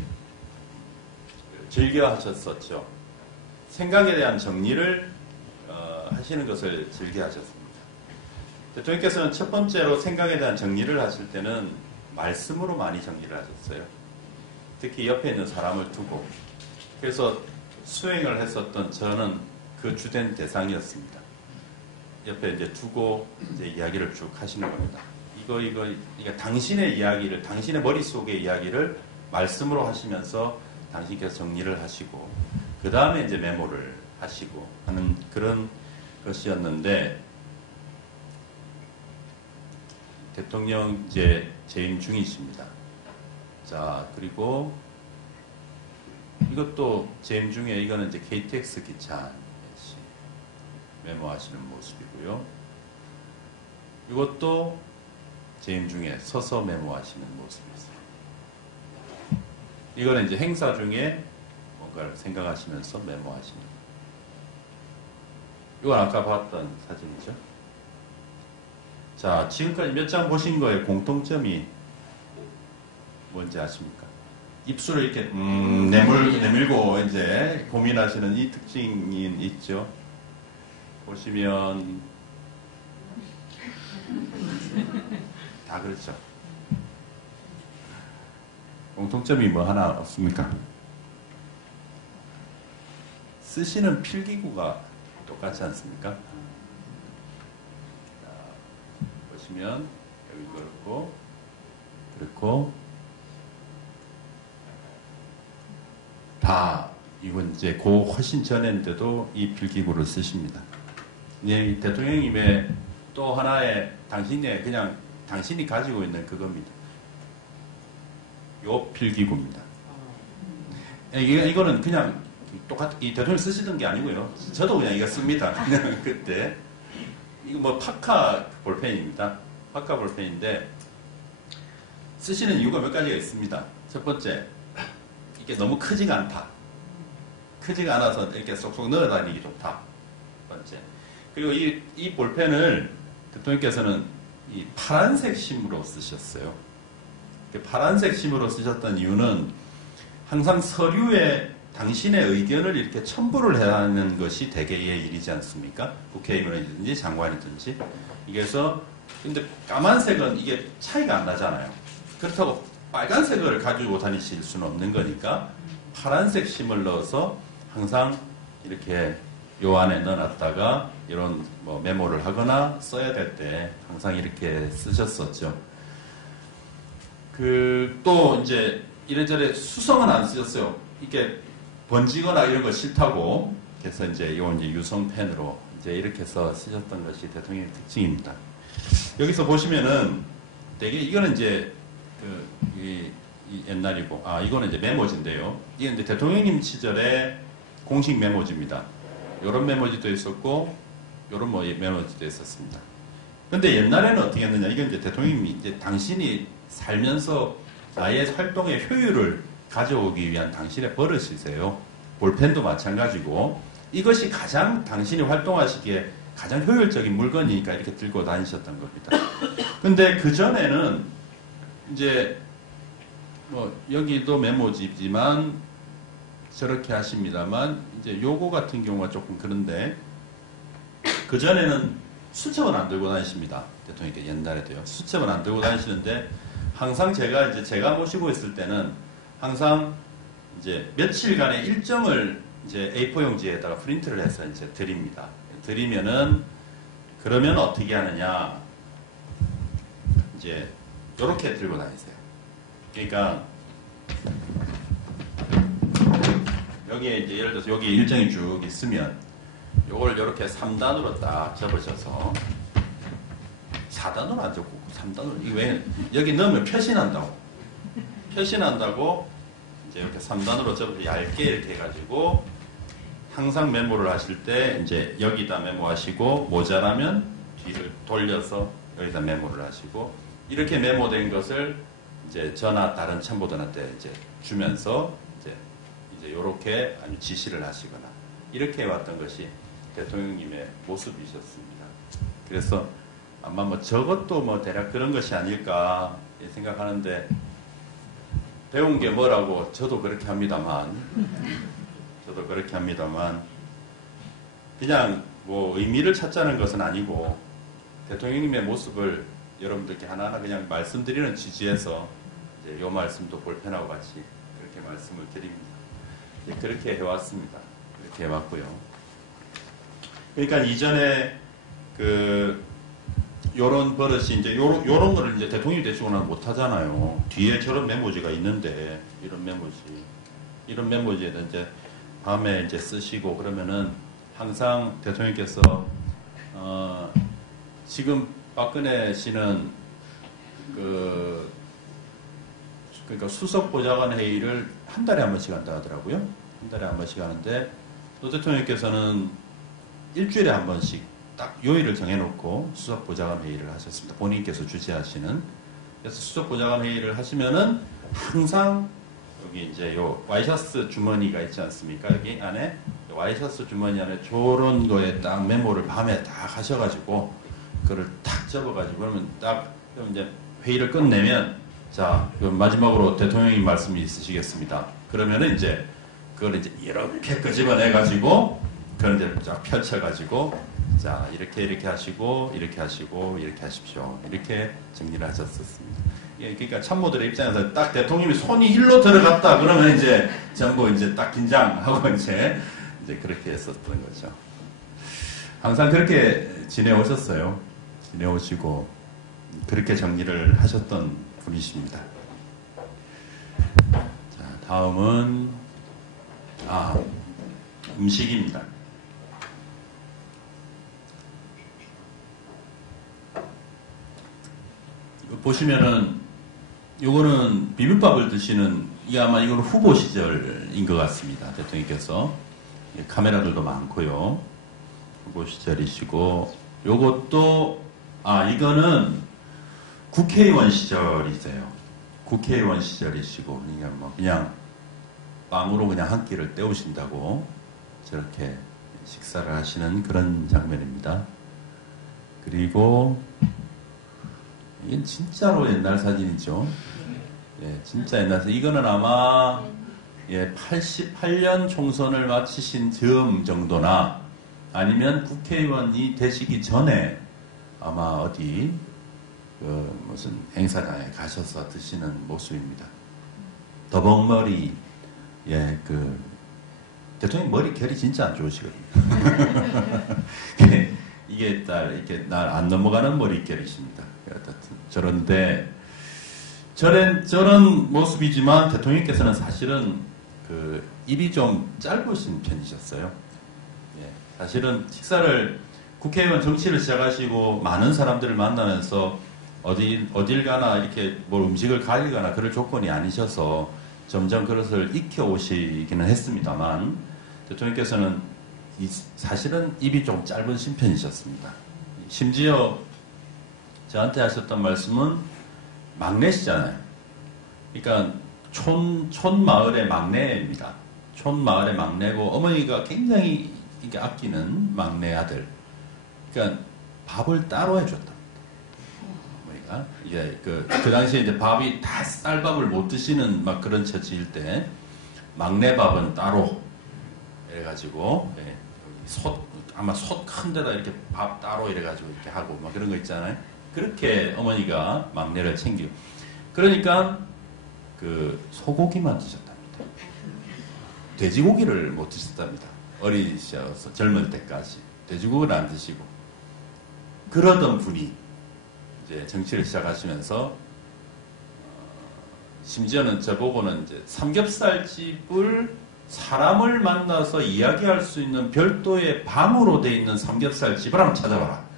즐겨 하셨었죠. 생각에 대한 정리를 하시는 것을 즐겨 하셨습니다. 대통령께서는 첫 번째로 생각에 대한 정리를 하실 때는 말씀으로 많이 정리를 하셨어요. 특히 옆에 있는 사람을 두고. 그래서 수행을 했었던 저는 그 주된 대상이었습니다. 옆에 이제 두고 이제 이야기를 쭉 하시는 겁니다. 이거 당신의 이야기를, 당신의 머릿속의 이야기를 말씀으로 하시면서 당신께서 정리를 하시고, 그 다음에 이제 메모를 하시고 하는 그런 것이었는데, 대통령 이제 재임 중이십니다. 자, 그리고 이것도 재임 중에 이거는 이제 KTX 기차 메모하시는 모습이고요. 이것도 재임 중에 서서 메모하시는 모습이었어요. 이거는 이제 행사 중에 뭔가를 생각하시면서 메모하시는. 이건 아까 봤던 사진이죠. 자, 지금까지 몇 장 보신 거에 공통점이 뭔지 아십니까? 입술을 이렇게 내밀고 이제 고민하시는 이 특징이 있죠. 보시면 다 그렇죠. 공통점이 뭐 하나 없습니까? 쓰시는 필기구가 똑같지 않습니까? 자, 보시면 여기 그렇고 다 이건 이제 그 훨씬 전인데도 이 필기구를 쓰십니다. 이 대통령님의 또 하나의 그냥 당신이 가지고 있는 그겁니다. 요 필기구입니다. 이거는 그냥 이 대통령 쓰시던 게 아니고요. 저도 그냥 이거 씁니다. 그때 이거 뭐 파카 볼펜입니다. 파카 볼펜인데 쓰시는 이유가 몇 가지가 있습니다. 첫 번째, 이게 너무 크지가 않다. 크지가 않아서 이렇게 쏙쏙 넣어 다니기 좋다. 첫 번째. 그리고 이 볼펜을 대통령께서는 이 파란색 심으로 쓰셨어요. 파란색 심으로 쓰셨던 이유는 항상 서류에 당신의 의견을 이렇게 첨부를 해야 하는 것이 대개의 일이지 않습니까? 국회의원이든지 장관이든지. 그래서 근데 까만색은 이게 차이가 안 나잖아요. 그렇다고 빨간색을 가지고 다니실 수는 없는 거니까 파란색 심을 넣어서 항상 이렇게 요 안에 넣어놨다가 이런 뭐 메모를 하거나 써야 될 때 항상 이렇게 쓰셨었죠. 또 이제 이래저래 수성은 안 쓰셨어요. 이게 번지거나 이런 거 싫다고. 그래서 이제 요 이제 유성펜으로 이제 이렇게 해서 쓰셨던 것이 대통령의 특징입니다. 여기서 보시면은 되게 이거는 이제 이 옛날이고, 이거는 이제 메모지인데요. 이게 이제 대통령님 시절에 공식 메모지입니다. 요런 메모지도 있었고, 요런 뭐 메모지도 있었습니다. 근데 옛날에는 어떻게 했느냐. 이건 이제 대통령님이 이제 당신이 살면서 나의 활동의 효율을 가져오기 위한 당신의 버릇이세요. 볼펜도 마찬가지고, 이것이 가장 당신이 활동하시기에 가장 효율적인 물건이니까 이렇게 들고 다니셨던 겁니다. 근데 그전에는 이제 뭐 여기도 메모지지만 저렇게 하십니다만 이제 요거 같은 경우가 조금 그런데 그전에는 수첩은 안 들고 다니십니다. 대통령께 옛날에도요. 수첩은 안 들고 다니시는데 항상 제가 모시고 있을 때는 항상 이제 며칠간의 일정을 이제 A4 용지에다가 프린트를 해서 이제 드립니다. 드리면은 그러면 어떻게 하느냐? 이제 요렇게 들고 다니세요. 그러니까 여기에 이제 예를 들어서 여기 일정이 쭉 있으면 요걸 요렇게 3단으로 딱 접으셔서 4단으로 안 접고 3단으로 이게 왜 여기 넣으면 표시난다고 이제 이렇게 3단으로 접어서 얇게 이렇게 해가지고 항상 메모를 하실 때 이제 여기다 메모하시고 모자라면 뒤를 돌려서 여기다 메모를 하시고 이렇게 메모된 것을 이제 저나 다른 첨부들한테 이제 주면서 이제 요렇게 지시를 하시거나 이렇게 해왔던 것이 대통령님의 모습이셨습니다. 그래서 아마 뭐 저것도 뭐 대략 그런 것이 아닐까 생각하는데 배운 게 뭐라고 저도 그렇게 합니다만 그냥 뭐 의미를 찾자는 것은 아니고 대통령님의 모습을 여러분들께 하나하나 그냥 말씀드리는 취지에서 이제 요 말씀도 볼펜하고 같이 그렇게 말씀을 드립니다. 그렇게 해왔습니다. 그렇게 해왔고요. 그러니까 이전에 요런 버릇이 이제 요런 거를 이제 대통령이 되시고는 못 하잖아요. 뒤에 저런 메모지가 있는데 이런 메모지에다 이제 밤에 이제 쓰시고 그러면은 항상 대통령께서 지금 박근혜 씨는 그러니까 수석 보좌관 회의를 한 달에 한 번씩 한다 하더라고요. 한 달에 한 번씩 하는데 노 대통령께서는 일주일에 한 번씩 딱 요일을 정해놓고 수석 보좌관 회의를 하셨습니다. 본인께서 주재하시는. 그래서 수석 보좌관 회의를 하시면은 항상 여기 이제 요 와이셔츠 주머니가 있지 않습니까? 여기 안에 와이셔츠 주머니 안에 저런 거에 딱 메모를 밤에 딱 하셔가지고 그걸 탁 접어가지고 그러면 딱 그럼 이제 회의를 끝내면 자, 그럼 마지막으로 대통령님 말씀이 있으시겠습니다. 그러면은 이제 그걸 이제 이렇게 끄집어내가지고 그걸 이제 쫙 펼쳐가지고 자, 이렇게 하시고 이렇게 하시고 이렇게 하십시오. 이렇게 정리를 하셨었습니다. 예, 그러니까 참모들의 입장에서 딱 대통령이 손이 힐로 들어갔다 그러면 이제 전부 이제 딱 긴장하고 이제 그렇게 했었던 거죠. 항상 그렇게 지내오셨어요. 지내오시고 그렇게 정리를 하셨던 분이십니다. 자, 다음은 음식입니다. 이거 보시면은 요거는 비빔밥을 드시는 이게 아마 이건 후보 시절인 것 같습니다. 대통령께서 카메라들도 많고요. 후보 시절이시고 요것도 이거는 국회의원 시절이세요. 국회의원 시절이시고 그러니까 뭐 그냥 빵으로 그냥 한 끼를 때우신다고 저렇게 식사를 하시는 그런 장면입니다. 그리고 이건 진짜로 옛날 사진이죠. 예, 진짜 옛날 사진. 이거는 아마 88년 총선을 마치신 즈음 정도나 아니면 국회의원이 되시기 전에 아마 어디 무슨 행사장에 가셔서 드시는 모습입니다. 더벅머리, 대통령 머리 결이 진짜 안 좋으시거든요. 이게 이렇게 날 안 넘어가는 머릿결이십니다. 저런데, 저런 모습이지만 대통령께서는 사실은 입이 좀 짧으신 편이셨어요. 예, 사실은 식사를 국회의원 정치를 시작하시고 많은 사람들을 만나면서 어딜 가나 이렇게 뭘 음식을 가리거나 그럴 조건이 아니셔서 점점 그것을 익혀 오시기는 했습니다만 대통령께서는 사실은 입이 좀 짧은 편이셨습니다. 심지어 저한테 하셨던 말씀은 막내시잖아요. 그러니까 촌마을의 막내입니다. 촌마을의 막내고 어머니가 굉장히 이게 아끼는 막내 아들. 그러니까 밥을 따로 해줬답니다. 어머니가 이제 그 당시에 이제 밥이 다 쌀밥을 못 드시는 막 그런 처지일 때 막내 밥은 따로 이래가지고 아마 솥 큰 데다 이렇게 밥 따로 이래가지고 이렇게 하고 막 그런 거 있잖아요. 그렇게 어머니가 막내를 챙기고 그러니까 소고기만 드셨답니다. 돼지고기를 못 드셨답니다. 어리셔서 젊을 때까지 돼지고기를 안 드시고 그러던 분이 이제 정치를 시작하시면서 심지어는 저보고는 이제 삼겹살집을 사람을 만나서 이야기할 수 있는 별도의 방으로 돼 있는 삼겹살집을 한번 찾아봐라.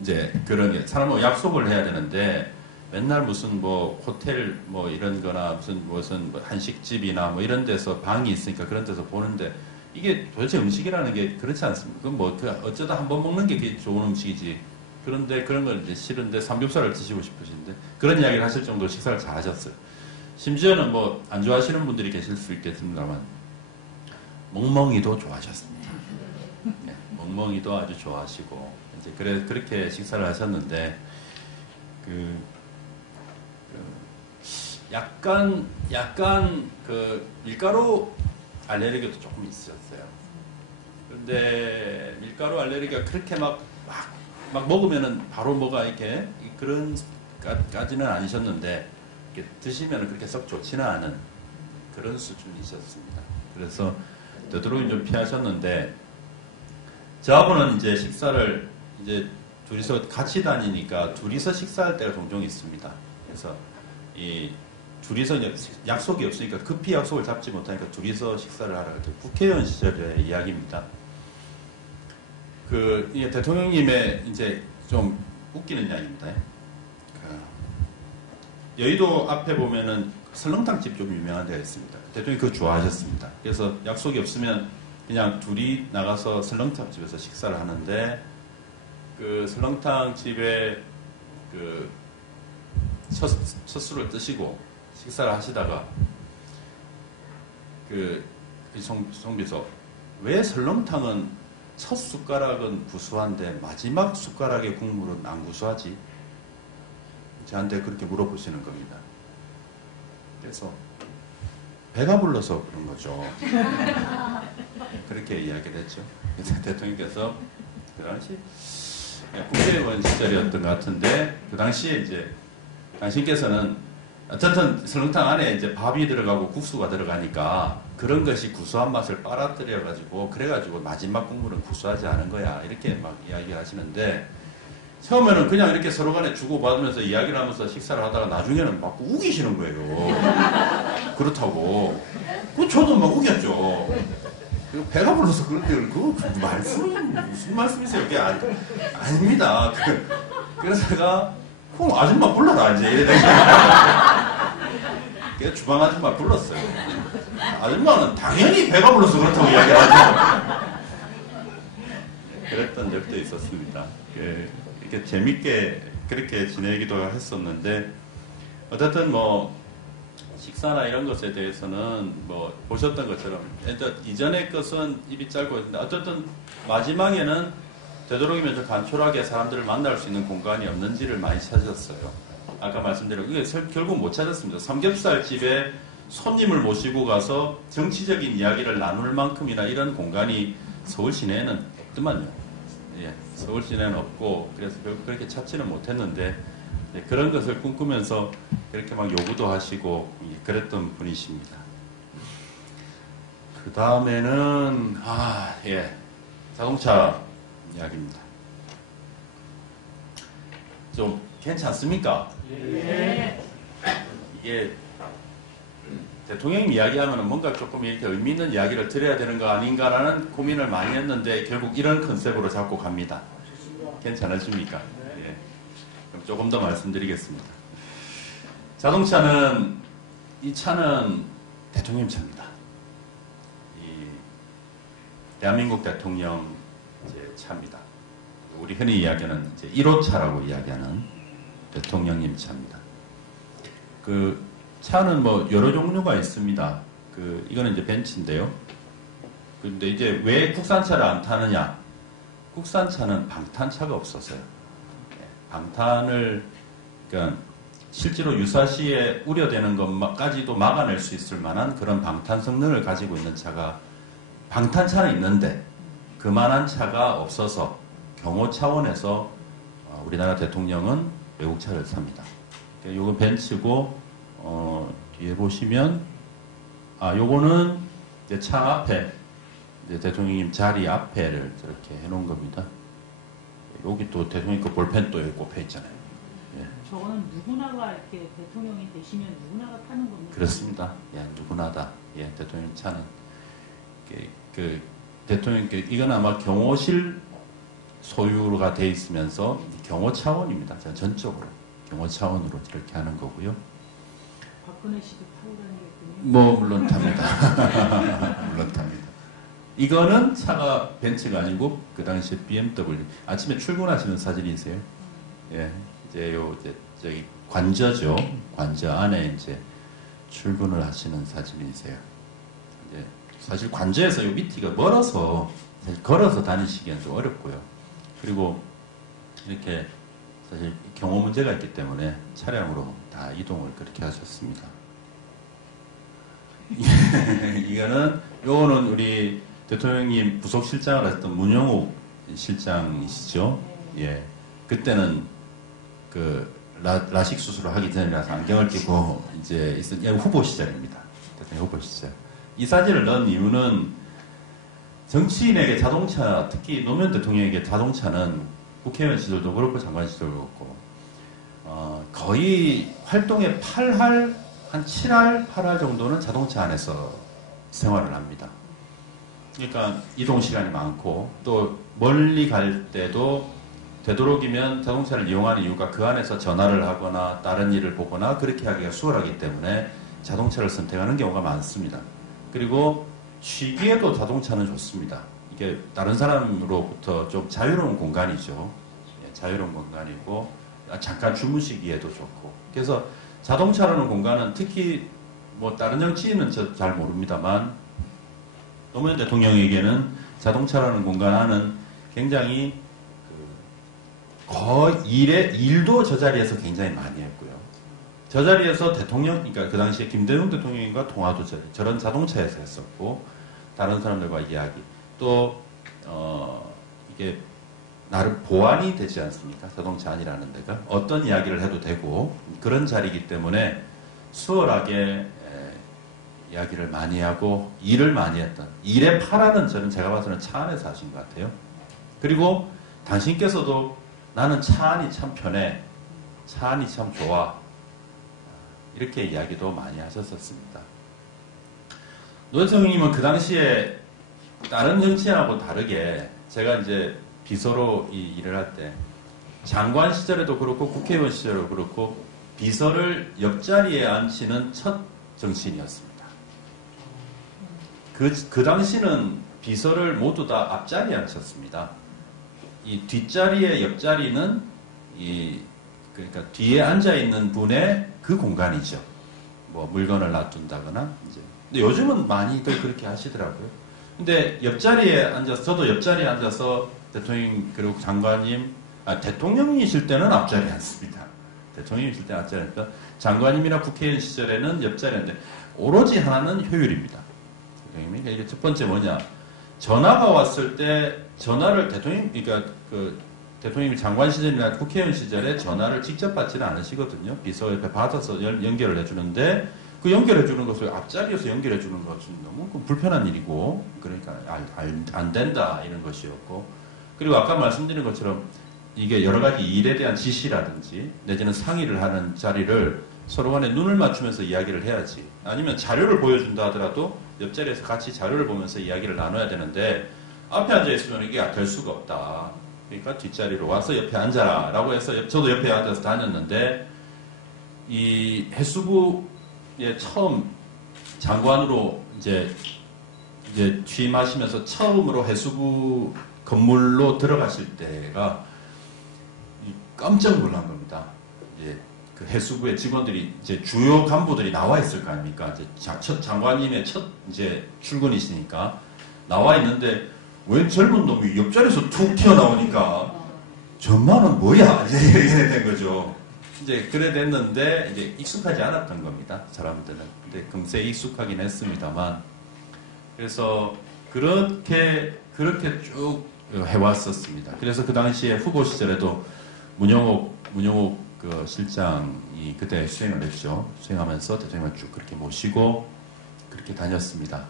이제 그런 게 사람하고 약속을 해야 되는데 맨날 무슨 뭐 호텔 뭐 이런 거나 무슨 한식집이나 뭐 이런 데서 방이 있으니까 그런 데서 보는데 이게 도대체 음식이라는 게 그렇지 않습니다. 그건 어쩌다 한번 먹는 게 좋은 음식이지. 그런데 그런 걸 이제 싫은데 삼겹살을 드시고 싶으신데 그런 이야기를 하실 정도로 식사를 잘 하셨어요. 심지어는 뭐 안 좋아하시는 분들이 계실 수 있겠습니다만 멍멍이도 좋아하셨습니다. 네, 멍멍이도 아주 좋아하시고 이제 그렇게 식사를 하셨는데 약간 밀가루 알레르기도 조금 있으셨어요. 그런데 밀가루 알레르기가 그렇게 막 먹으면은 바로 뭐가 이렇게 그런 까지는 아니셨는데 드시면 그렇게 썩 좋지는 않은 그런 수준이셨습니다. 그래서 되도록 좀 피하셨는데 저하고는 이제 식사를 이제 둘이서 같이 다니니까 둘이서 식사할 때가 종종 있습니다. 그래서 둘이서 이제 약속이 없으니까 급히 약속을 잡지 못하니까 둘이서 식사를 하러 갔죠. 국회의원 시절의 이야기입니다. 대통령님의 이제 좀 웃기는 이야기입니다. 여의도 앞에 보면은 설렁탕집 좀 유명한 데가 있습니다. 대통령이 그거 좋아하셨습니다. 그래서 약속이 없으면 그냥 둘이 나가서 설렁탕집에서 식사를 하는데 그 설렁탕집에 첫 술을 드시고 식사를 하시다가 송비서 왜 설렁탕은 첫 숟가락은 구수한데 마지막 숟가락의 국물은 안 구수하지? 저한테 그렇게 물어보시는 겁니다. 그래서 배가 불러서 그런 거죠. 그렇게 이야기를 했죠. 그래서 대통령께서 그 당시 국회의원 시절이었던 것 같은데 그 당시에 이제 당신께서는 어쨌든 설렁탕 안에 이제 밥이 들어가고 국수가 들어가니까 그런 것이 구수한 맛을 빨아들여가지고 그래가지고 마지막 국물은 구수하지 않은 거야 이렇게 막 이야기하시는데 처음에는 그냥 이렇게 서로 간에 주고받으면서 이야기를 하면서 식사를 하다가 나중에는 막 우기시는 거예요. 그렇다고. 저도 막 우겼죠. 배가 불러서 그런데 그거 무슨 말씀이세요? 그게 아닙니다. 그래서 제가 그럼 아줌마 불러라 이제 이래서 그래서 주방 아줌마 불렀어요. 아줌마는 당연히 배가 불러서 그렇다고 이야기를 하죠. 그랬던 적도 있었습니다. 이렇게 재밌게 그렇게 지내기도 했었는데 어쨌든 뭐 식사나 이런 것에 대해서는 뭐 보셨던 것처럼 이전의 것은 입이 짧고 있는데 어쨌든 마지막에는 되도록이면 좀 간촐하게 사람들을 만날 수 있는 공간이 없는지를 많이 찾았어요. 아까 말씀드린 이게 결국 못 찾았습니다. 삼겹살 집에 손님을 모시고 가서 정치적인 이야기를 나눌 만큼이나 이런 공간이 서울 시내에는 없더만요. 예, 서울 시내는 없고 그래서 결국 그렇게 찾지는 못했는데 예, 그런 것을 꿈꾸면서 그렇게 막 요구도 하시고 예, 그랬던 분이십니다. 그 다음에는 자동차 이야기입니다. 좀 괜찮습니까? 예. 이게 대통령 이야기하면 뭔가 조금 이렇게 의미 있는 이야기를 드려야 되는 거 아닌가라는 고민을 많이 했는데 결국 이런 컨셉으로 잡고 갑니다. 괜찮으십니까? 예. 그럼 조금 더 말씀드리겠습니다. 자동차는 이 차는 대통령 차입니다. 대한민국 대통령 차입니다. 우리 흔히 이야기하는 이제 1호차라고 이야기하는 대통령님 차입니다. 그 차는 뭐 여러 종류가 있습니다. 이거는 이제 벤츠인데요. 근데 이제 왜 국산차를 안 타느냐? 국산차는 방탄차가 없었어요. 방탄을 그러니까 실제로 유사시에 우려되는 것까지도 막아낼 수 있을 만한 그런 방탄 성능을 가지고 있는 차가 방탄차는 있는데 그만한 차가 없어서 경호 차원에서 우리나라 대통령은 외국차를 삽니다. 요건 벤츠고 뒤에 보시면 요거는 이제 차 앞에 이제 대통령님 자리 앞에를 저렇게 해놓은 겁니다. 여기 또 대통령 그 볼펜 또 여기 꼽혀 있잖아요. 예. 저거는 누구나가 이렇게 대통령이 되시면 누구나가 타는 겁니다. 그렇습니다. 예, 누구나다. 예, 대통령 차는 대통령 이건 아마 경호실 소유가 돼 있으면서 경호 차원입니다. 전적으로 경호 차원으로 이렇게 하는 거고요. 박근혜 씨도 타고 다니겠군요. 뭐 물론 탑니다. 물론 탑니다. 이거는 차가 벤츠가 아니고 그 당시에 BMW. 아침에 출근하시는 사진이세요. 예, 이제 저기 관저죠. 관저 안에 이제 출근을 하시는 사진이세요. 이제 사실 관저에서 요 밑이가 멀어서 사실 걸어서 다니시기엔 좀 어렵고요. 그리고 이렇게 사실 경호 문제가 있기 때문에 차량으로 다 이동을 그렇게 하셨습니다. 요거는 우리 대통령님 부속실장을 하셨던 문영욱 실장이시죠. 예. 그때는 라식 수술을 하기 전이라서 안경을 끼고 이제 있었, 후보 시절입니다. 대통령 후보 시절. 이 사진을 넣은 이유는 정치인에게 자동차, 특히 노무현 대통령에게 자동차는 국회의원 시절도 그렇고 장관 시절도 그렇고 거의 활동의 한 7할, 8할 정도는 자동차 안에서 생활을 합니다. 그러니까 이동 시간이 많고 또 멀리 갈 때도 되도록이면 자동차를 이용하는 이유가 그 안에서 전화를 하거나 다른 일을 보거나 그렇게 하기가 수월하기 때문에 자동차를 선택하는 경우가 많습니다. 그리고 쉬기에도 자동차는 좋습니다. 이게 다른 사람으로부터 좀 자유로운 공간이죠. 자유로운 공간이고 잠깐 주무시기에도 좋고. 그래서 자동차라는 공간은 특히 뭐 다른 정치인은 잘 모릅니다만 노무현 대통령에게는 자동차라는 공간은 굉장히 거의 일도 저 자리에서 굉장히 많이 했고요. 저 자리에서 그러니까 그 당시에 김대중 대통령과 통화도 저런 자동차에서 했었고, 다른 사람들과 이야기. 또, 이게, 나름 보안이 되지 않습니까? 자동차 안이라는 데가. 어떤 이야기를 해도 되고, 그런 자리이기 때문에 수월하게 이야기를 많이 하고, 일을 많이 했던. 일의 파라는 저는 제가 봐서는 차 안에서 하신 것 같아요. 그리고 당신께서도 나는 차 안이 참 편해. 차 안이 참 좋아. 이렇게 이야기도 많이 하셨었습니다. 노 대통령님은 그 당시에 다른 정치인하고 다르게 제가 이제 비서로 일을 할 때 장관 시절에도 그렇고 국회의원 시절에도 그렇고 비서를 옆자리에 앉히는 첫 정치인이었습니다. 그 당시는 비서를 모두 다 앞자리에 앉혔습니다. 이 뒷자리에 옆자리는 그러니까 뒤에 앉아 있는 분의 그 공간이죠. 뭐 물건을 놔둔다거나 이제. 근데 요즘은 많이들 그렇게 하시더라고요. 근데 옆자리에 앉아서 저도 옆자리에 앉아서 대통령 그리고 장관님 대통령이실 때는 앞자리에 앉습니다. 대통령이실 때는 앞자리에 앉다. 장관님이나 국회의원 시절에는 옆자리에 앉는데 오로지 하나는 효율입니다. 대통령이 이게 첫 번째 뭐냐? 전화가 왔을 때 전화를 그러니까 대통령이 장관 시절이나 국회의원 시절에 전화를 직접 받지는 않으시거든요. 비서 옆에 받아서 연결을 해주는데 그 연결해주는 것을 앞자리에서 연결해주는 것은 너무 불편한 일이고 그러니까 안 된다 이런 것이었고 그리고 아까 말씀드린 것처럼 이게 여러 가지 일에 대한 지시라든지 내지는 상의를 하는 자리를 서로 간에 눈을 맞추면서 이야기를 해야지 아니면 자료를 보여준다 하더라도 옆자리에서 같이 자료를 보면서 이야기를 나눠야 되는데 앞에 앉아있으면 이게 될 수가 없다. 그러니까 뒷자리로 와서 옆에 앉아라 라고 해서 저도 옆에 앉아서 다녔는데 이 해수부에 처음 장관으로 이제 취임하시면서 처음으로 해수부 건물로 들어가실 때가 깜짝 놀란 겁니다. 이제 그 해수부의 직원들이 이제 주요 간부들이 나와 있을 거 아닙니까? 이제 첫 장관님의 첫 이제 출근이시니까 나와 있는데 웬 젊은 놈이 옆자리에서 툭 튀어나오니까 전만은 뭐야? 이제 이렇게 된 거죠. 이제 그래 됐는데 이제 익숙하지 않았던 겁니다. 사람들은. 근데 금세 익숙하긴 했습니다만 그래서 그렇게 쭉 해왔었습니다. 그래서 그 당시에 후보 시절에도 문영옥 그 실장이 그때 수행을 했죠. 수행하면서 대통령을 쭉 그렇게 모시고 그렇게 다녔습니다.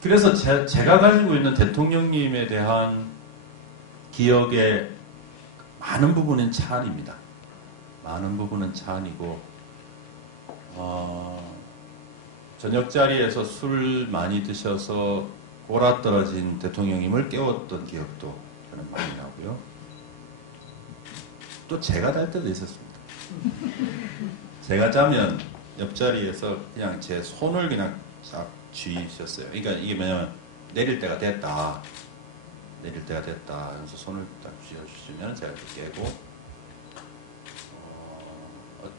그래서 제가 가지고 있는 대통령님에 대한 기억의 많은 부분은 차 안입니다. 많은 부분은 차 안이고, 저녁 자리에서 술 많이 드셔서 골아 떨어진 대통령님을 깨웠던 기억도 저는 많이 나고요. 또 제가 잘 때도 있었습니다. 제가 자면 옆자리에서 그냥 제 손을 그냥 쫙 쥐셨어요. 그러니까 이게 뭐냐면 내릴 때가 됐다. 그래서 손을 딱 쥐어주시면 제가 깨고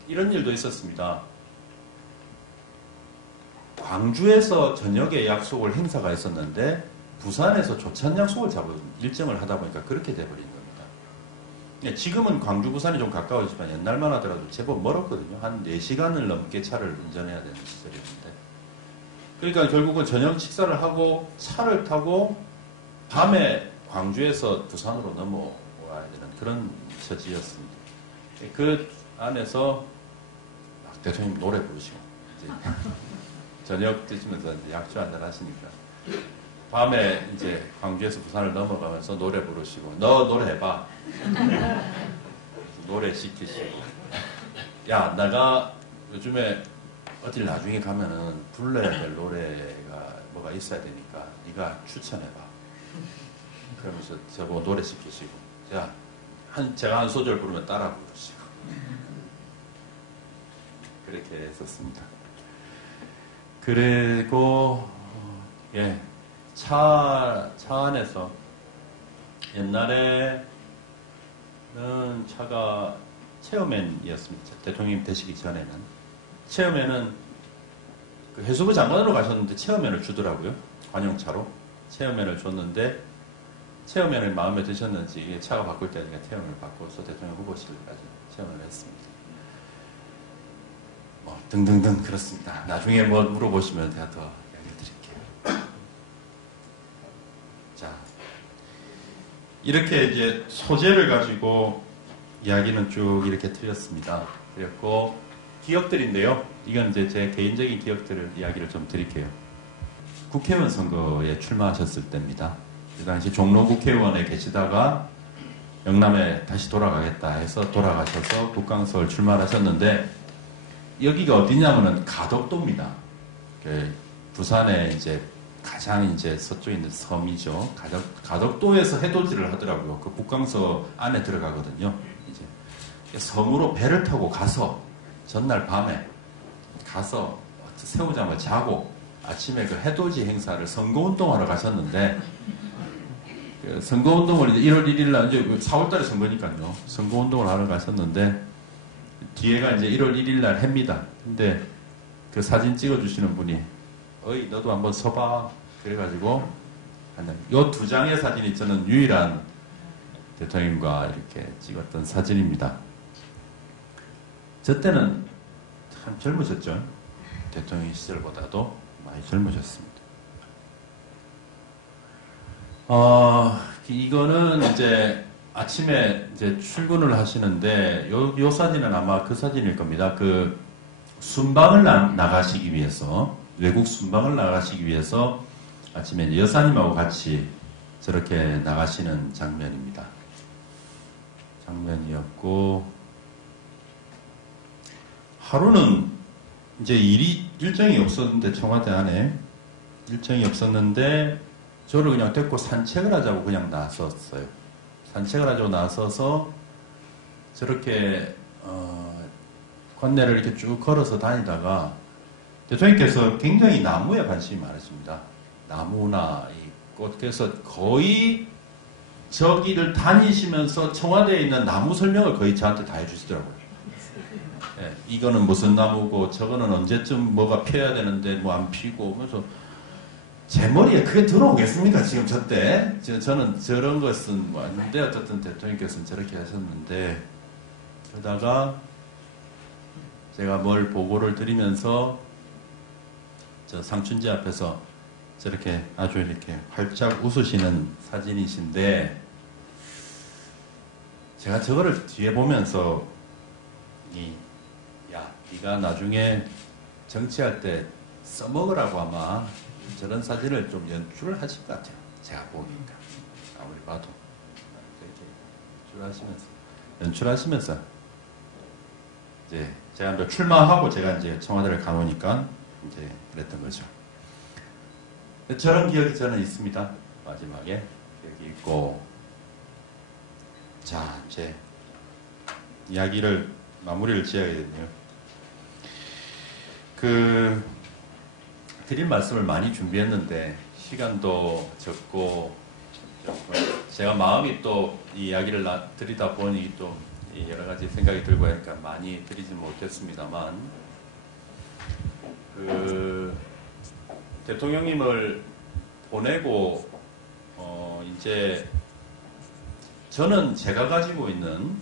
이런 일도 있었습니다. 광주에서 저녁에 약속을 행사가 있었는데 부산에서 조찬 약속을 일정을 하다 보니까 그렇게 돼버린 겁니다. 지금은 광주 부산이 좀 가까워지지만 옛날만 하더라도 제법 멀었거든요. 한 4시간을 넘게 차를 운전해야 되는 시절이었는데 그러니까 결국은 저녁 식사를 하고 차를 타고 밤에 광주에서 부산으로 넘어와야 되는 그런 처지였습니다. 그 안에서 대통령 노래 부르시고 이제 저녁 드시면서 이제 약주 한잔 하시니까 밤에 이제 광주에서 부산을 넘어가면서 노래 부르시고 너 노래해봐. 노래 시키시고 야 내가 요즘에 어딜 나중에 가면은 불러야 될 노래가 뭐가 있어야 되니까 네가 추천해봐. 그러면서 저보고 노래 시키시고 자 제가 한 소절 부르면 따라 부르시고 그렇게 했었습니다. 그리고 차 안에서 옛날에는 차가 체어맨이었습니다. 대통령님 되시기 전에는 체어맨은 그 해수부 장관으로 가셨는데 체어맨을 주더라고요. 관용차로 체어맨을 줬는데 체험회를 마음에 드셨는지 이게 차가 바꿀 때니까 체험을 바꿔서 대통령 후보실까지 체험을 했습니다. 뭐 등등등 그렇습니다. 나중에 뭐 물어보시면 제가 더 이야기 드릴게요. 자, 이렇게 이제 소재를 가지고 이야기는 쭉 이렇게 드렸습니다. 그렸고 기억들인데요. 이건 이제 제 개인적인 기억들을 이야기를 좀 드릴게요. 국회의원 선거에 출마하셨을 때입니다. 그 당시 종로 국회의원에 계시다가 영남에 다시 돌아가겠다 해서 돌아가셔서 국강서울 출마를 하셨는데 여기가 어디냐면은 가덕도입니다. 부산에 이제 가장 이제 서쪽에 있는 섬이죠. 가덕도에서 해돋이를 하더라고요. 그 국강서 안에 들어가거든요. 이제 섬으로 배를 타고 가서 전날 밤에 가서 새우잠을 자고 아침에 그 해돋이 행사를 선거운동하러 가셨는데 그 선거운동을 이제 1월 1일 날 이제 4월달에 선거니까요. 선거운동을 하러 가셨는데 뒤에가 이제 1월 1일 날 해입니다. 근데 그 사진 찍어주시는 분이 어이 너도 한번 서봐 그래가지고 요 두 장의 사진이 저는 유일한 대통령과 이렇게 찍었던 사진입니다. 저 때는 참 젊으셨죠. 대통령 시절보다도 많이 젊으셨습니다. 이거는 이제 아침에 이제 출근을 하시는데 요 사진은 아마 그 사진일 겁니다. 그 순방을 나가시기 위해서 외국 순방을 나가시기 위해서 아침에 이제 여사님하고 같이 저렇게 나가시는 장면이었고 하루는 이제 일정이 없었는데 청와대 안에 일정이 없었는데 저를 그냥 데리고 산책을 하자고 그냥 나섰어요. 산책을 하자고 나서서 저렇게 관내를 이렇게 쭉 걸어서 다니다가 대통령께서 굉장히 나무에 관심이 많으십니다. 나무나 이 꽃, 그래서 거의 저기를 다니시면서 청와대에 있는 나무 설명을 거의 저한테 다 해주시더라고요. 예, 이거는 무슨 나무고 저거는 언제쯤 뭐가 피어야 되는데 뭐 안 피고 그래서 제 머리에 그게 들어오겠습니까 지금 저때 저는 저런 것은 뭐 아닌데 어쨌든 대통령께서는 저렇게 하셨는데 그러다가 제가 뭘 보고를 드리면서 저 상춘지 앞에서 저렇게 아주 이렇게 활짝 웃으시는 사진이신데 제가 저거를 뒤에 보면서 야, 네가 나중에 정치할 때 써먹으라고 아마 저런 사진을 좀 연출을 하실 것 같아요. 제가 보니까 아무리 봐도 이렇게 연출하시면서 이제 제가 이제 출마하고 제가 이제 청와대를 가보니까 이제 그랬던 거죠. 저런 기억이 저는 있습니다. 마지막에 기억이 있고 자 이제 이야기를 마무리를 지어야겠네요. 드릴 말씀을 많이 준비했는데 시간도 적고 제가 마음이 또 이 이야기를 드리다 보니 또 여러 가지 생각이 들고 하니까 많이 드리지 못했습니다만 대통령님을 보내고 이제 저는 제가 가지고 있는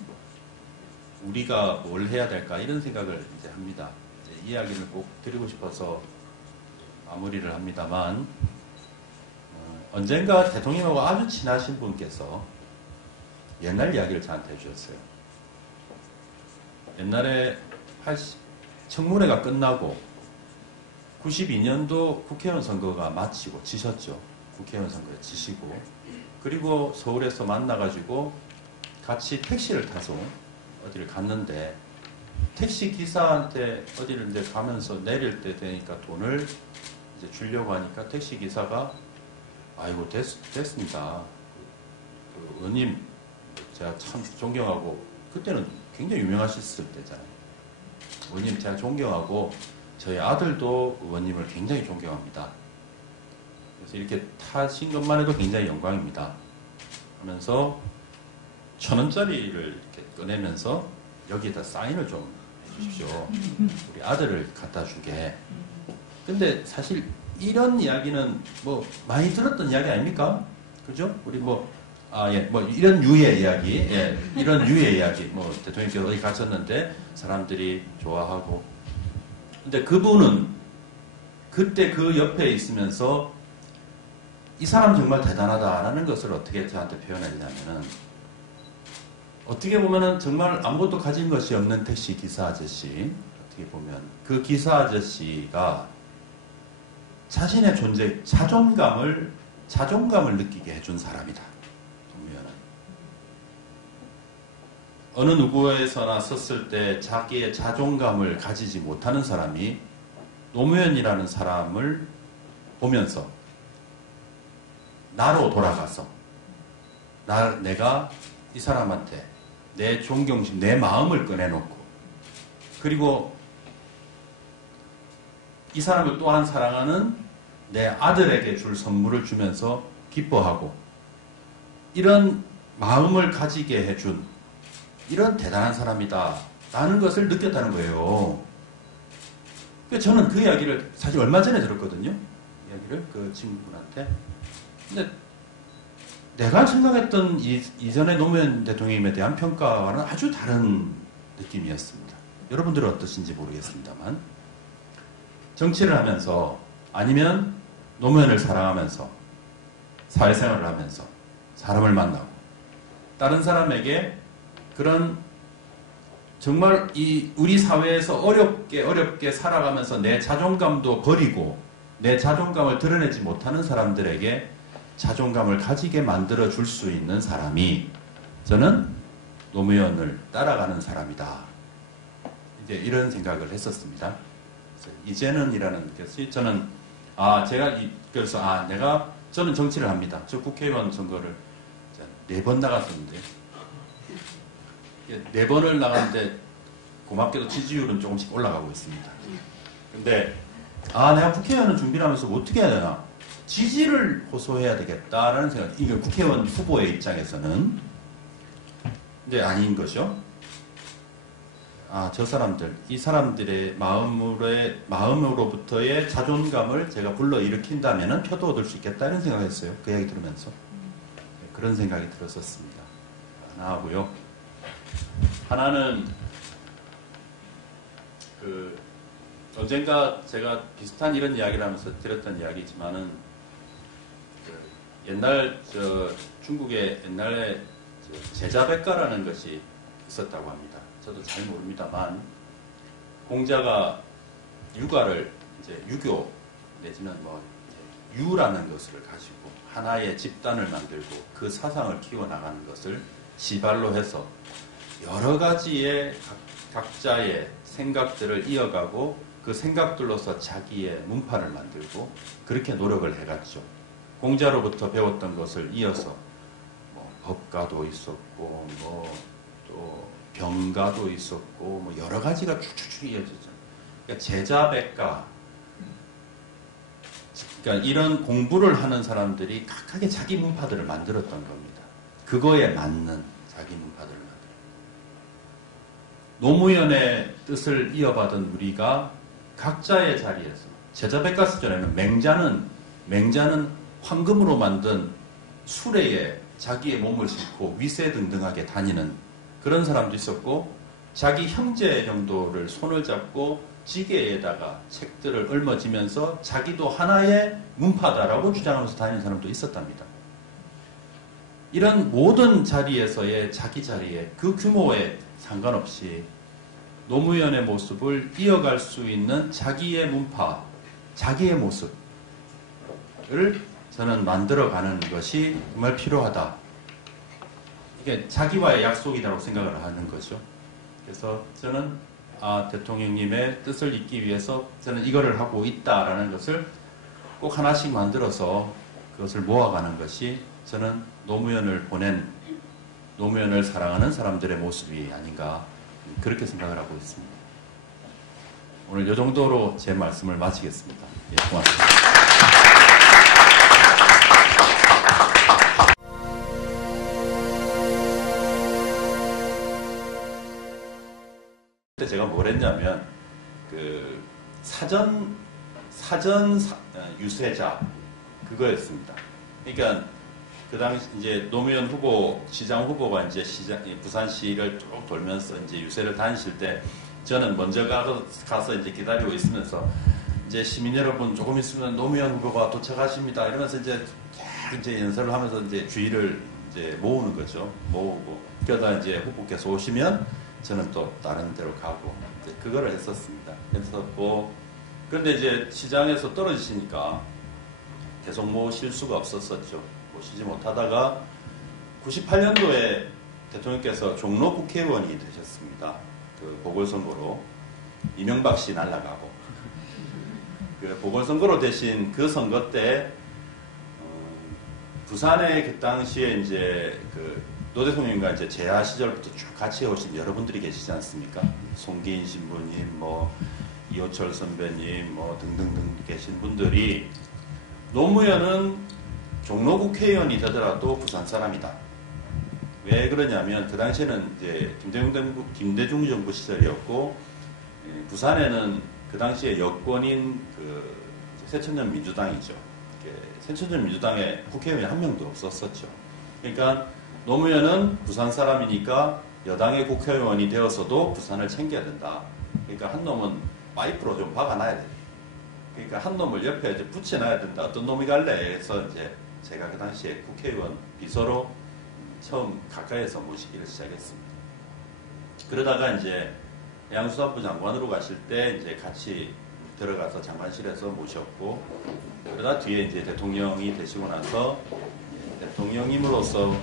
우리가 뭘 해야 될까 이런 생각을 이제 합니다. 이제 이야기를 꼭 드리고 싶어서 마무리를 합니다만 언젠가 대통령하고 아주 친하신 분께서 옛날 이야기를 저한테 해주셨어요. 옛날에 청문회가 끝나고 92년도 국회의원 선거가 마치고 지셨죠. 국회의원 선거에 지시고 그리고 서울에서 만나가지고 같이 택시를 타서 어디를 갔는데 택시 기사한테 어디를 이제 가면서 내릴 때 되니까 돈을 이제 주려고 하니까 택시 기사가 아이고 됐습니다. 그 의원님 제가 참 존경하고 그때는 굉장히 유명하셨을 때잖아요. 의원님 제가 존경하고 저희 아들도 의원님을 굉장히 존경합니다. 그래서 이렇게 타신 것만 해도 굉장히 영광입니다. 하면서 1,000원짜리를 이렇게 꺼내면서 여기에다 사인을 좀 해주십시오. 우리 아들을 갖다 주게. 근데 사실 이런 이야기는 뭐 많이 들었던 이야기 아닙니까? 그죠? 우리 뭐 예, 뭐 이런 유의 이야기, 예, 이런 유의 이야기, 뭐 대통령께서 어디 가셨는데 사람들이 좋아하고, 근데 그분은 그때 그 옆에 있으면서 이 사람 정말 대단하다라는 것을 어떻게 저한테 표현했냐면은, 어떻게 보면은 정말 아무것도 가진 것이 없는 택시 기사 아저씨, 어떻게 보면 그 기사 아저씨가 자신의 존재, 자존감을 느끼게 해준 사람이다. 노무현은. 어느 누구에서나 섰을 때 자기의 자존감을 가지지 못하는 사람이 노무현이라는 사람을 보면서 나로 돌아가서 내가 이 사람한테 내 존경심, 내 마음을 꺼내놓고, 그리고 이 사람을 또한 사랑하는 내 아들에게 줄 선물을 주면서 기뻐하고, 이런 마음을 가지게 해준 이런 대단한 사람이다 라는 것을 느꼈다는 거예요. 저는 그 이야기를 사실 얼마 전에 들었거든요. 이야기를 그 친구분한테. 근데 내가 생각했던 이전의 노무현 대통령에 대한 평가와는 아주 다른 느낌이었습니다. 여러분들은 어떠신지 모르겠습니다만, 정치를 하면서 아니면 노무현을 사랑하면서 사회생활을 하면서 사람을 만나고 다른 사람에게 그런 정말 우리 사회에서 어렵게 살아가면서 내 자존감도 버리고 내 자존감을 드러내지 못하는 사람들에게 자존감을 가지게 만들어 줄 수 있는 사람이 저는 노무현을 따라가는 사람이다. 이제 이런 생각을 했었습니다. 이제는이라는 것이 저는 저는 정치를 합니다. 저 국회의원 선거를 4번 나갔었는데 4번을 나갔는데 고맙게도 지지율은 조금씩 올라가고 있습니다. 근데 내가 국회의원을 준비를 하면서 어떻게 해야 되나? 지지를 호소해야 되겠다라는 생각. 이게 국회의원 후보의 입장에서는 근데 아닌 거죠. 이 사람들의 마음으로부터의 자존감을 제가 불러일으킨다면 표도 얻을 수 있겠다 이런 생각을 했어요. 그 이야기 들으면서. 그런 생각이 들었었습니다. 하나 하고요. 하나는 언젠가 제가 비슷한 이런 이야기를 하면서 드렸던 이야기지만은 옛날 중국에 옛날에 제자백가라는 것이 있었다고 합니다. 저도 잘 모릅니다만 공자가 육아를 이제 유교 내지는 유라는 것을 가지고 하나의 집단을 만들고 그 사상을 키워나가는 것을 시발로 해서 여러 가지의 각자의 생각들을 이어가고 그 생각들로서 자기의 문파를 만들고 그렇게 노력을 해갔죠. 공자로부터 배웠던 것을 이어서 법가도 있었고 또 병가도 있었고 여러 가지가 쭉쭉쭉 이어지죠. 그러니까 제자백가, 그러니까 이런 공부를 하는 사람들이 각각의 자기 문파들을 만들었던 겁니다. 그거에 맞는 자기 문파들을 만들어요. 노무현의 뜻을 이어받은 우리가 각자의 자리에서 제자백가 시절에는 맹자는 황금으로 만든 수레에 자기의 몸을 싣고 위세등등하게 다니는 그런 사람도 있었고, 자기 형제 정도를 손을 잡고 지게에다가 책들을 읊어지면서 자기도 하나의 문파다라고 주장하면서 다니는 사람도 있었답니다. 이런 모든 자리에서의 자기 자리에 그 규모에 상관없이 노무현의 모습을 이어갈 수 있는 자기의 문파, 자기의 모습을 저는 만들어가는 것이 정말 필요하다. 이게 자기와의 약속이라고 생각을 하는 거죠. 그래서 저는 대통령님의 뜻을 잇기 위해서 저는 이거를 하고 있다라는 것을 꼭 하나씩 만들어서 그것을 모아가는 것이 저는 노무현을 사랑하는 사람들의 모습이 아닌가 그렇게 생각을 하고 있습니다. 오늘 이 정도로 제 말씀을 마치겠습니다. 예, 고맙습니다. 그때 제가 뭘 했냐면 사전 유세자 그거였습니다. 그러니까 그 당시 이제 노무현 후보, 시장 후보가 이제 부산시를 쭉 돌면서 이제 유세를 다니실 때 저는 먼저 가서 이제 기다리고 있으면서 이제 시민 여러분 조금 있으면 노무현 후보가 도착하십니다. 이러면서 이제 연설을 하면서 이제 주의를 이제 모으는 거죠. 모으고 그러다 이제 후보께서 오시면 저는 또 다른 데로 가고 이제 그거를 했었습니다. 했었고 그런데 이제 시장에서 떨어지시니까 계속 모실 수가 없었었죠. 모시지 못하다가 98년도에 대통령께서 종로 국회의원이 되셨습니다. 그 보궐선거로 이명박 씨 날아가고 그 보궐선거로 되신 그 선거 때 부산에 그 당시에 이제 그 노 대통령과 이제 재하 시절부터 쭉 같이 오신 여러분들이 계시지 않습니까? 송기인 신부님, 뭐 이호철 선배님, 뭐 등등등 계신 분들이 노무현은 종로 국회의원이 되더라도 부산 사람이다. 왜 그러냐면 그 당시에는 이제 김대중 정부 시절이었고 부산에는 그 당시에 여권인 그 새천년 민주당이죠. 새천년 민주당에 국회의원이 한 명도 없었었죠. 그러니까 노무현은 부산 사람이니까 여당의 국회의원이 되어서도 부산을 챙겨야 된다. 그러니까 한 놈은 파이프로 좀 박아놔야 돼. 그러니까 한 놈을 옆에 이제 붙여놔야 된다. 어떤 놈이 갈래? 해서 이제 제가 그 당시에 국회의원 비서로 처음 가까이에서 모시기를 시작했습니다. 그러다가 이제 해양수산부 장관으로 가실 때 이제 같이 들어가서 장관실에서 모셨고 그러다 뒤에 이제 대통령이 되시고 나서 대통령님으로서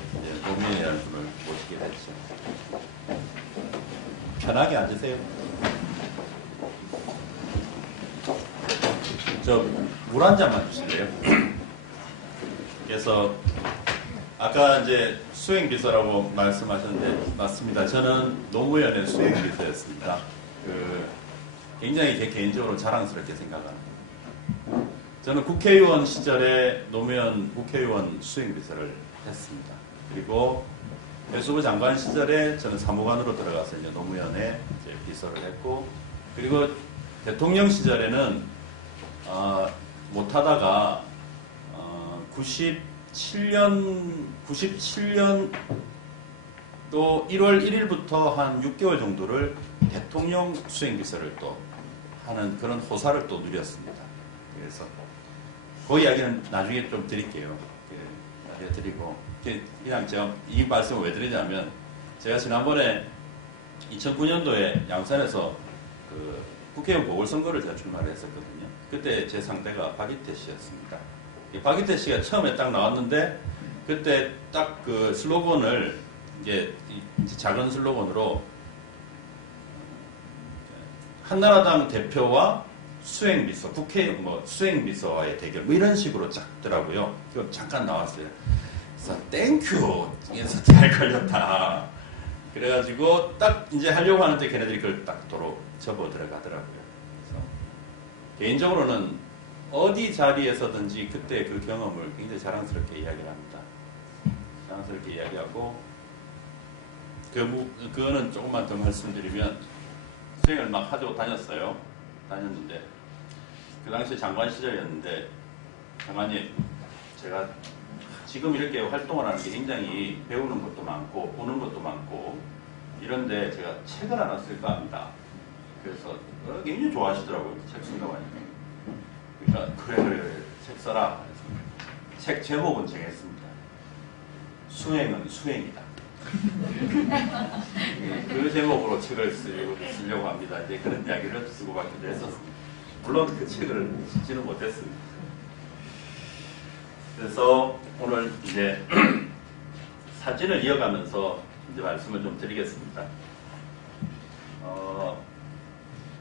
노무현이라는 분을 모시게 됐죠. 편하게 앉으세요. 저 물 한 잔만 주실래요? 그래서 아까 이제 수행비서라고 말씀하셨는데 맞습니다. 저는 노무현의 수행비서였습니다. 굉장히 제 개인적으로 자랑스럽게 생각합니다. 저는 국회의원 시절에 노무현 국회의원 수행비서를 했습니다. 그리고 해수부 장관 시절에 저는 사무관으로 들어가서 이제 노무현의 이제 비서를 했고, 그리고 대통령 시절에는 못하다가 97년도 1월 1일부터 한 6개월 정도를 대통령 수행비서를 또 하는 그런 호사를 또 누렸습니다. 그래서 그 이야기는 나중에 좀 드릴게요. 나중에 드리고 그냥 제가 이 말씀을 왜 드리냐면 제가 지난번에 2009년도에 양산에서 그 국회의원 보궐선거를 제가 출마를 했었거든요. 그때 제 상대가 박이태 씨였습니다. 박이태 씨가 처음에 딱 나왔는데 그때 딱 그 슬로건을 이제 작은 슬로건으로 한나라당 대표와 수행비서, 국회의원 수행비서와의 대결 뭐 이런 식으로 짰더라고요. 그 잠깐 나왔어요. 그래서 땡큐 에서 잘 걸렸다. 그래가지고 딱 이제 하려고 하는데 걔네들이 그걸 딱 도로 접어 들어가더라고요. 그래서 개인적으로는 어디 자리에서든지 그때 그 경험을 굉장히 자랑스럽게 이야기를 합니다. 자랑스럽게 이야기하고 그거는 조금만 더 말씀드리면 수행을 막 하고 다녔는데 그 당시에 장관 시절이었는데 장관님 제가 지금 이렇게 활동을 하는 게 굉장히 배우는 것도 많고 보는 것도 많고 이런데 제가 책을 하나 쓸까 합니다. 그래서 굉장히 좋아하시더라고요. 책 쓴다고 하니까. 그러니까 그래 책 써라. 책 제목은 정했습니다. 수행은 수행이다. 그 제목으로 책을 쓰려고 합니다. 이제 그런 이야기를 쓰고 받기도 했었습니다. 물론 그 책을 쓰지는 못했습니다. 그래서 오늘 이제 사진을 이어가면서 이제 말씀을 좀 드리겠습니다.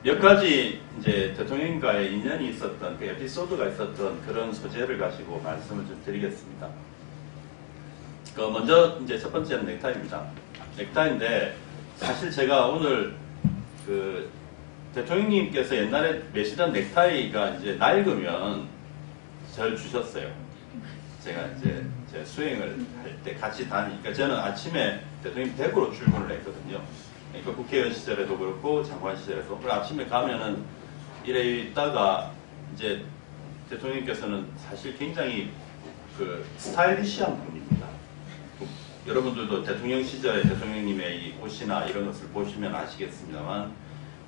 몇 가지 이제 대통령과의 인연이 있었던 그 에피소드가 있었던 그런 소재를 가지고 말씀을 좀 드리겠습니다. 먼저 이제 첫 번째는 넥타이입니다. 넥타이인데 사실 제가 오늘 그 대통령님께서 옛날에 매시던 넥타이가 이제 낡으면 저를 주셨어요. 제가 이제 제 수행을 할 때 같이 다니니까 저는 아침에 대통령 댁으로 출근을 했거든요. 그러니까 국회의원 시절에도 그렇고 장관 시절에도 그리고 아침에 가면은 이래 있다가 이제 대통령님께서는 사실 굉장히 그 스타일리시한 분입니다. 여러분들도 대통령 시절에 대통령님의 이 옷이나 이런 것을 보시면 아시겠습니다만,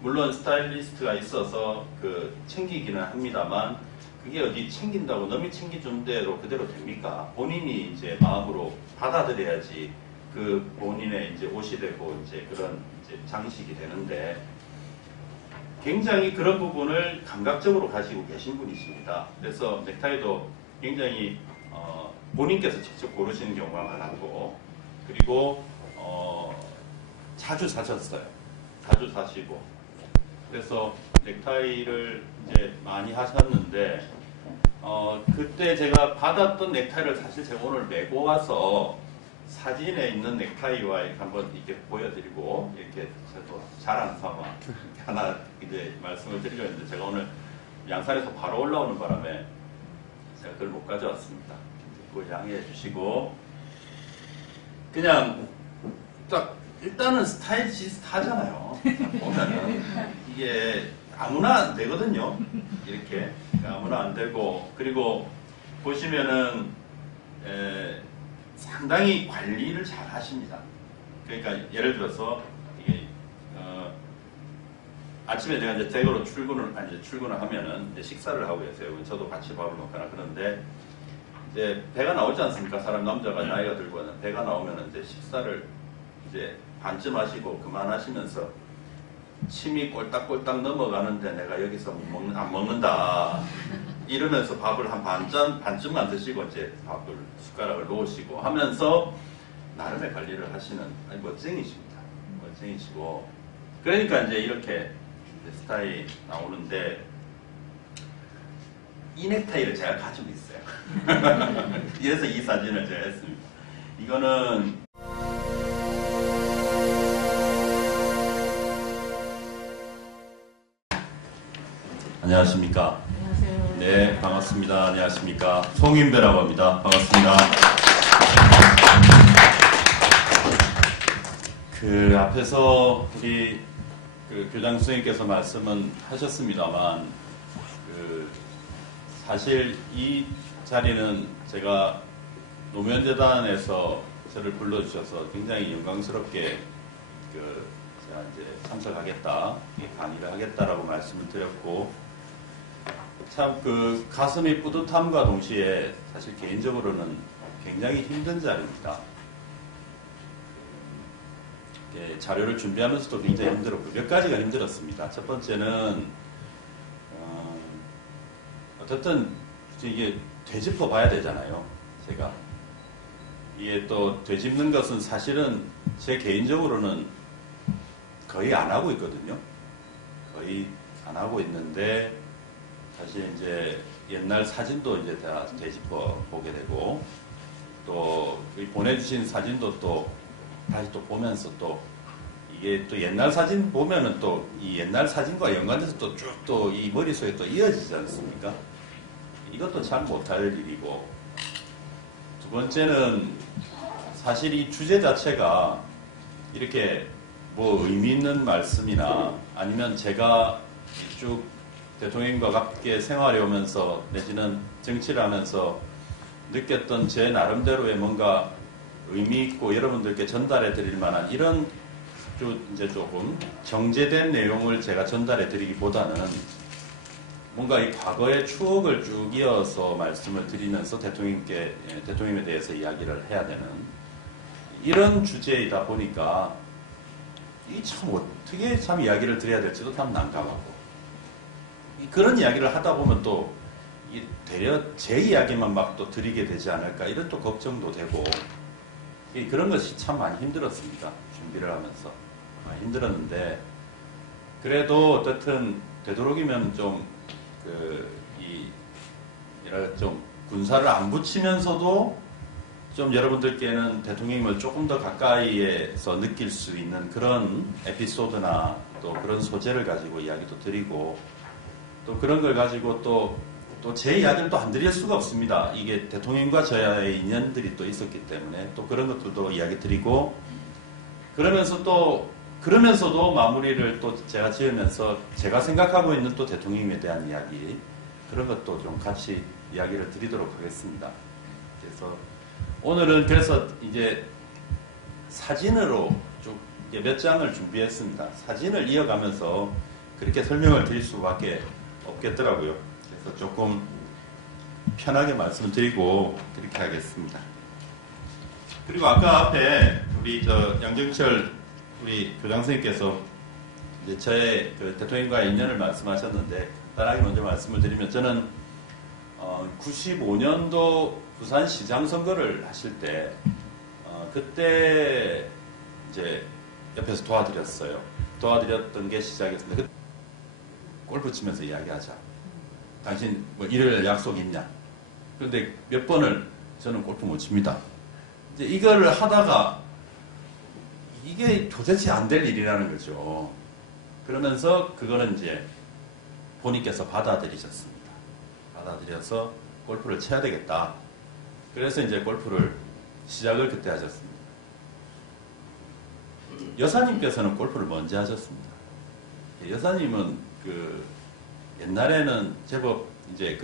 물론 스타일리스트가 있어서 챙기기는 합니다만, 그게 어디 챙긴다고 남이 챙겨준 대로 그대로 됩니까? 본인이 이제 마음으로 받아들여야지 그 본인의 이제 옷이 되고 이제 그런 이제 장식이 되는데, 굉장히 그런 부분을 감각적으로 가지고 계신 분이십니다. 그래서 넥타이도 굉장히 본인께서 직접 고르시는 경우가 많았고, 그리고 자주 사셨어요. 자주 사시고, 그래서 넥타이를 이제 많이 하셨는데, 그때 제가 받았던 넥타이를 사실 제가 오늘 메고 와서 사진에 있는 넥타이와 이렇게 한번 이렇게 보여드리고, 이렇게 저도 자랑 삼아 하나 이제 말씀을 드리려 했는데, 제가 오늘 양산에서 바로 올라오는 바람에 제가 그걸 못 가져왔습니다. 그걸 양해해 주시고, 그냥 딱 일단은 스타일 비슷하잖아요. 보면은 이게 아무나 안 되거든요. 이렇게 아무나 안 되고, 그리고 보시면은 상당히 관리를 잘 하십니다. 그러니까 예를 들어서 이게 아침에 제가 이제 댁으로 출근을 하면은 이제 식사를 하고 계세요. 저도 같이 밥을 먹거나. 그런데 이제 배가 나오지 않습니까? 사람 남자가 나이가 들고는 배가 나오면은 이제 식사를 이제 반쯤 하시고 그만하시면서 침이 꼴딱꼴딱 넘어가는데 내가 여기서 안 먹는다 이러면서 밥을 한 반쯤만 드시고 이제 밥을 숟가락을 놓으시고 하면서 나름의 관리를 하시는 멋쟁이십니다. 멋쟁이시고, 그러니까 이제 이렇게 스타일이 나오는데, 이 넥타이를 제가 가지고 있어요. 그래서 이 사진을 제가 했습니다. 이거는 안녕하십니까? 안녕하세요. 네, 반갑습니다. 안녕하십니까? 송인배라고 합니다. 반갑습니다. 그 앞에서 우리 교장 선생님께서 말씀은 하셨습니다만, 사실 이 자리는 제가 노무현재단에서 저를 불러주셔서 굉장히 영광스럽게 제가 이제 참석하겠다, 강의를 하겠다라고 말씀을 드렸고, 참 가슴이 뿌듯함과 동시에 사실 개인적으로는 굉장히 힘든 자리입니다. 자료를 준비하면서도 굉장히 힘들었고, 몇 가지가 힘들었습니다. 첫 번째는 어쨌든 이게 되짚어 봐야 되잖아요. 제가 이게 또 되짚는 것은 사실은 제 개인적으로는 거의 안 하고 있거든요. 거의 안 하고 있는데, 사실 이제 옛날 사진도 이제 다 되짚어 보게 되고, 또 보내주신 사진도 또 다시 또 보면서 또 이게 또 옛날 사진 보면은 또 이 옛날 사진과 연관돼서 또 쭉 또 이 머릿속에 또 이어지지 않습니까? 이것도 참 못할 일이고, 두 번째는 사실 이 주제 자체가 이렇게 뭐 의미 있는 말씀이나 아니면 제가 쭉 대통령과 함께 생활해 오면서 내지는 정치를 하면서 느꼈던 제 나름대로의 뭔가 의미 있고 여러분들께 전달해 드릴 만한 이런 이제 조금 정제된 내용을 제가 전달해 드리기보다는 뭔가 이 과거의 추억을 쭉 이어서 말씀을 드리면서 대통령에 대해서 이야기를 해야 되는 이런 주제이다 보니까 이 참 어떻게 참 이야기를 드려야 될지도 참 난감하고, 그런 이야기를 하다 보면 또 되려 제 이야기만 막 또 드리게 되지 않을까 이런 또 걱정도 되고, 그런 것이 참 많이 힘들었습니다. 준비를 하면서 많이 힘들었는데, 그래도 어쨌든 되도록이면 좀 좀 군사를 안 붙이면서도 좀 여러분들께는 대통령님을 조금 더 가까이에서 느낄 수 있는 그런 에피소드나 또 그런 소재를 가지고 이야기도 드리고, 또 그런 걸 가지고 또 제 이야기를 또 안 드릴 수가 없습니다. 이게 대통령과 저의 인연들이 또 있었기 때문에 또 그런 것들도 이야기 드리고, 그러면서도 마무리를 또 제가 지으면서 제가 생각하고 있는 또 대통령님에 대한 이야기, 그런 것도 좀 같이 이야기를 드리도록 하겠습니다. 그래서 오늘은 이제 사진으로 쭉 몇 장을 준비했습니다. 사진을 이어가면서 그렇게 설명을 드릴 수밖에 없겠더라고요. 그래서 조금 편하게 말씀드리고 그렇게 하겠습니다. 그리고 아까 앞에 우리 양정철 우리 교장 선생님께서 이제 저의 그 대통령과의 인연을 말씀하셨는데 간단하게 먼저 말씀을 드리면 저는 95년도 부산시장 선거를 하실 때 그때 이제 옆에서 도와드렸어요. 도와드렸던 게 시작이었습니다. 골프 치면서 이야기하자. 당신 뭐 일요일 약속 있냐? 그런데 몇 번을 저는 골프 못 칩니다. 이제 이걸 하다가 이게 도대체 안 될 일이라는 거죠. 그러면서 그거는 이제 본인께서 받아들이셨습니다. 받아들여서 골프를 쳐야 되겠다. 그래서 이제 골프를 시작을 그때 하셨습니다. 여사님께서는 골프를 먼저 하셨습니다. 여사님은 그 옛날에는 제법 이제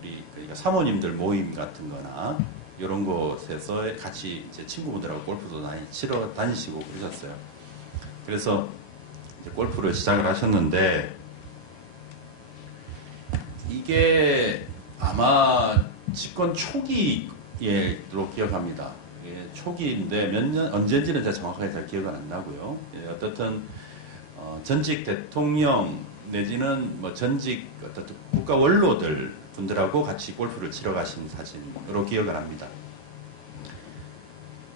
우리 그러니까 사모님들 모임 같은 거나 이런 곳에서 같이 이제 친구분들하고 골프도 많이 치러 다니시고 그러셨어요. 그래서 이제 골프를 시작을 하셨는데 이게 아마 집권 초기로 기억합니다. 초기인데 언제인지는 제가 정확하게 잘 기억은 안 나고요. 어떻든 전직 대통령 내지는 뭐 전직 어떤 국가 원로들 분들하고 같이 골프를 치러 가신 사진으로 기억을 합니다.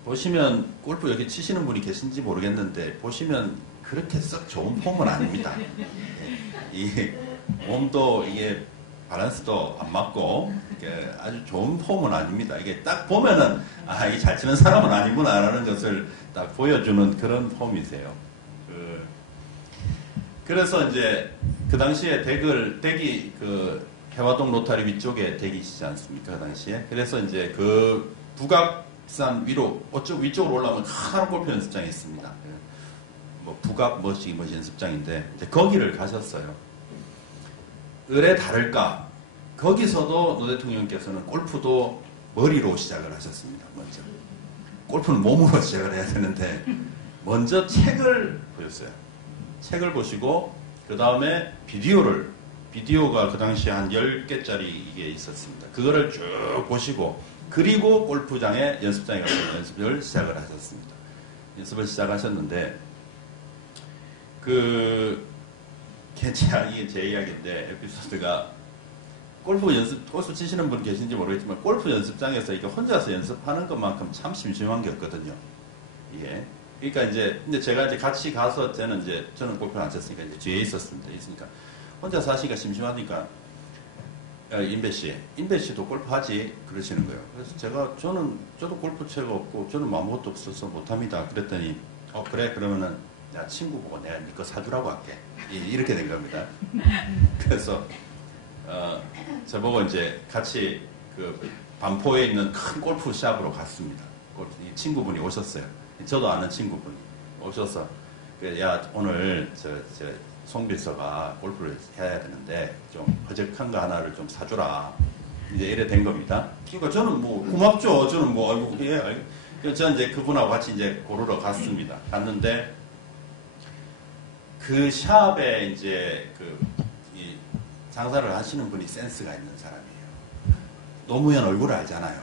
보시면 골프 여기 치시는 분이 계신지 모르겠는데 보시면 그렇게 썩 좋은 폼은 아닙니다. 이 몸도 이게 밸런스도 안 맞고 아주 좋은 폼은 아닙니다. 이게 딱 보면은 이게 잘 치는 사람은 아니구나라는 것을 딱 보여주는 그런 폼이세요. 그래서 이제 그 당시에 댁이 그 해화동 로타리 위쪽에 댁이시지 않습니까? 그 당시에. 그래서 이제 그 북악산 위로 위쪽으로 올라오면 큰 골프 연습장이 있습니다. 뭐 북악 뭐시 연습장인데 이제 거기를 가셨어요. 을에 다를까? 거기서도 노 대통령께서는 골프도 머리로 시작을 하셨습니다. 먼저. 골프는 몸으로 시작을 해야 되는데 먼저 책을 보셨어요. 책을 보시고 그 다음에 비디오가 그 당시에 한 10개짜리 이게 있었습니다. 그거를 쭉 보시고 그리고 골프장에 연습장에 가서 연습을 시작을 하셨습니다. 연습을 시작하셨는데 이게 제 이야기인데 에피소드가 골프 치시는 분 계신지 모르겠지만 골프 연습장에서 이게 혼자서 연습하는 것만큼 참 심심한 게 없거든요. 이게. 그러니까 근데 제가 이제 같이 가서 저는 골프를 안 쳤으니까 이제 뒤에 있었습니다. 혼자서 하시니까 심심하니까 인배 씨도 골프 하지 그러시는 거예요. 그래서 저도 골프채가 없고 저는 아무것도 없어서 못합니다. 그랬더니 그래 그러면은 야 친구 보고 내가 네 거 사주라고 할게. 이렇게 된 겁니다. 그래서 저보고 이제 같이 그 반포에 있는 큰 골프샵으로 갔습니다. 이 친구분이 오셨어요. 저도 아는 친구분이 오셔서 야 오늘 송 비서가 골프를 해야 되는데 좀 허접한 거 하나를 좀 사주라. 이제 이래 된 겁니다. 그러니까 저는 뭐 고맙죠. 저는 뭐 아이고 그래서 저는 이제 그분하고 같이 이제 고르러 갔습니다. 갔는데 그 샵에 이제 이 장사를 하시는 분이 센스가 있는 사람이에요. 노무현 얼굴을 알잖아요.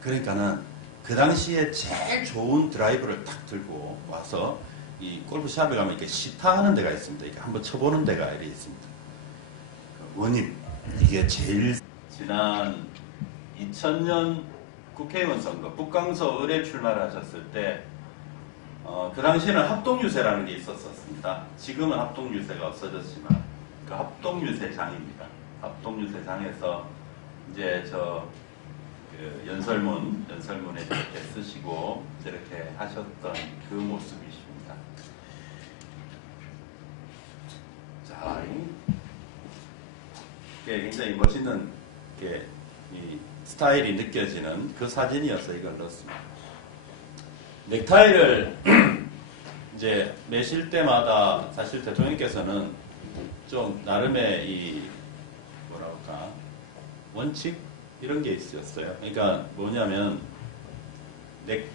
그러니까는 그 당시에 제일 좋은 드라이버를 탁 들고 와서 이 골프샵에 가면 이렇게 시타하는 데가 있습니다. 이렇게 한번 쳐보는 데가 이렇게 있습니다. 원님, 이게 제일 지난 2000년 국회의원 선거 북강서 을에 출마를 하셨을 때 그 당시에는 합동유세라는 게 있었습니다. 지금은 합동유세가 없어졌지만 그 합동유세장입니다. 합동유세장에서 이제 그 연설문에 이렇게 쓰시고 이렇게 하셨던 그 모습이십니다. 자, 이게 굉장히 멋있는 이 스타일이 느껴지는 그 사진이어서 이걸 넣었습니다. 넥타이를 이제 매실 때마다 사실 대통령께서는 좀 나름의 이 원칙 이런 게 있었어요. 그러니까 뭐냐면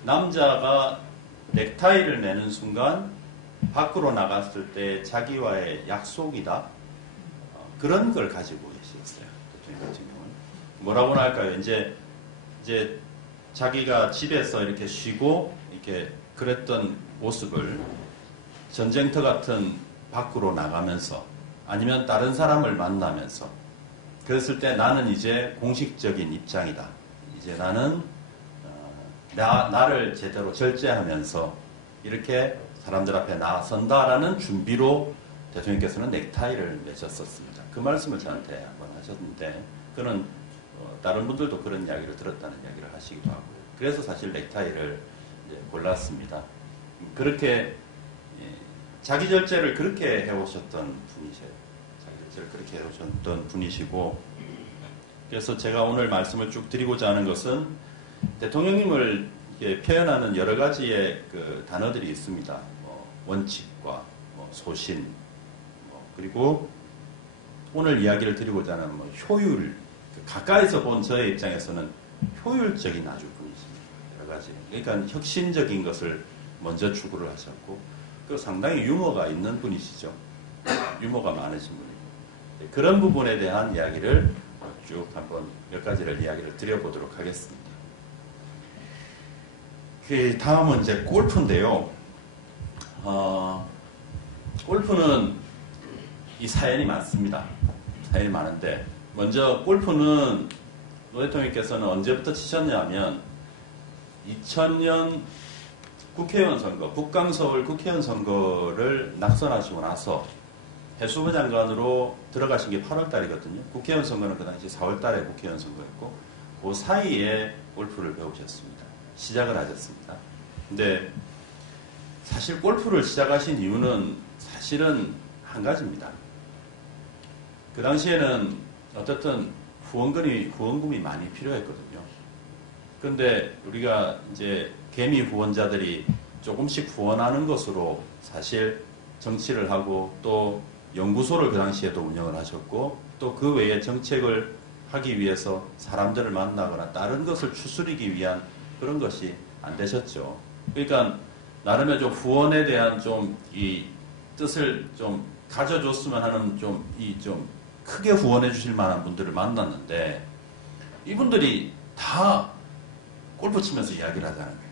남자가 넥타이를 매는 순간 밖으로 나갔을 때 자기와의 약속이다. 그런 걸 가지고 계셨어요. 대통령 같은 경우는. 뭐라고 할까요? 이제 자기가 집에서 이렇게 쉬고 이렇게 그랬던 모습을 전쟁터 같은 밖으로 나가면서 아니면 다른 사람을 만나면서 그랬을 때 나는 이제 공식적인 입장이다. 이제 나는 나를 제대로 절제하면서 이렇게 사람들 앞에 나선다라는 준비로 대통령께서는 넥타이를 매셨었습니다. 그 말씀을 저한테 한번 하셨는데 그는 다른 분들도 그런 이야기를 들었다는 이야기를 하시기도 하고요. 그래서 사실 넥타이를 이제 골랐습니다. 그렇게 자기 절제를 그렇게 해오셨던 분이세요. 자기 절제를 그렇게 해오셨던 분이시고 그래서 제가 오늘 말씀을 쭉 드리고자 하는 것은 대통령님을 표현하는 여러 가지의 그 단어들이 있습니다. 원칙과 소신 그리고 오늘 이야기를 드리고자 하는 효율 가까이서 본 저의 입장에서는 효율적인 아주 분이십니다. 여러 가지 그러니까 혁신적인 것을 먼저 추구를 하셨고 그 상당히 유머가 있는 분이시죠. 유머가 많으신 분이고 그런 부분에 대한 이야기를 쭉 한번 몇 가지를 이야기를 드려보도록 하겠습니다. 그 다음은 이제 골프인데요. 골프는 이 사연이 많습니다. 사연이 많은데 먼저 골프는 노 대통령께서는 언제부터 치셨냐면 2000년 국회의원 선거, 북강서울 국회의원 선거를 낙선하시고 나서 해수부 장관으로 들어가신 게 8월 달이거든요. 국회의원 선거는 그 당시 4월 달에 국회의원 선거였고 그 사이에 골프를 배우셨습니다. 시작을 하셨습니다. 근데 사실 골프를 시작하신 이유는 사실은 한 가지입니다. 그 당시에는 어쨌든 후원금이 많이 필요했거든요. 그런데 우리가 이제 개미 후원자들이 조금씩 후원하는 것으로 사실 정치를 하고 또 연구소를 그 당시에도 운영을 하셨고 또 그 외에 정책을 하기 위해서 사람들을 만나거나 다른 것을 추스리기 위한 그런 것이 안 되셨죠. 그러니까 나름의 좀 후원에 대한 좀 이 뜻을 좀 가져줬으면 하는 좀 크게 후원해 주실 만한 분들을 만났는데 이분들이 다 골프 치면서 이야기를 하자는 거예요.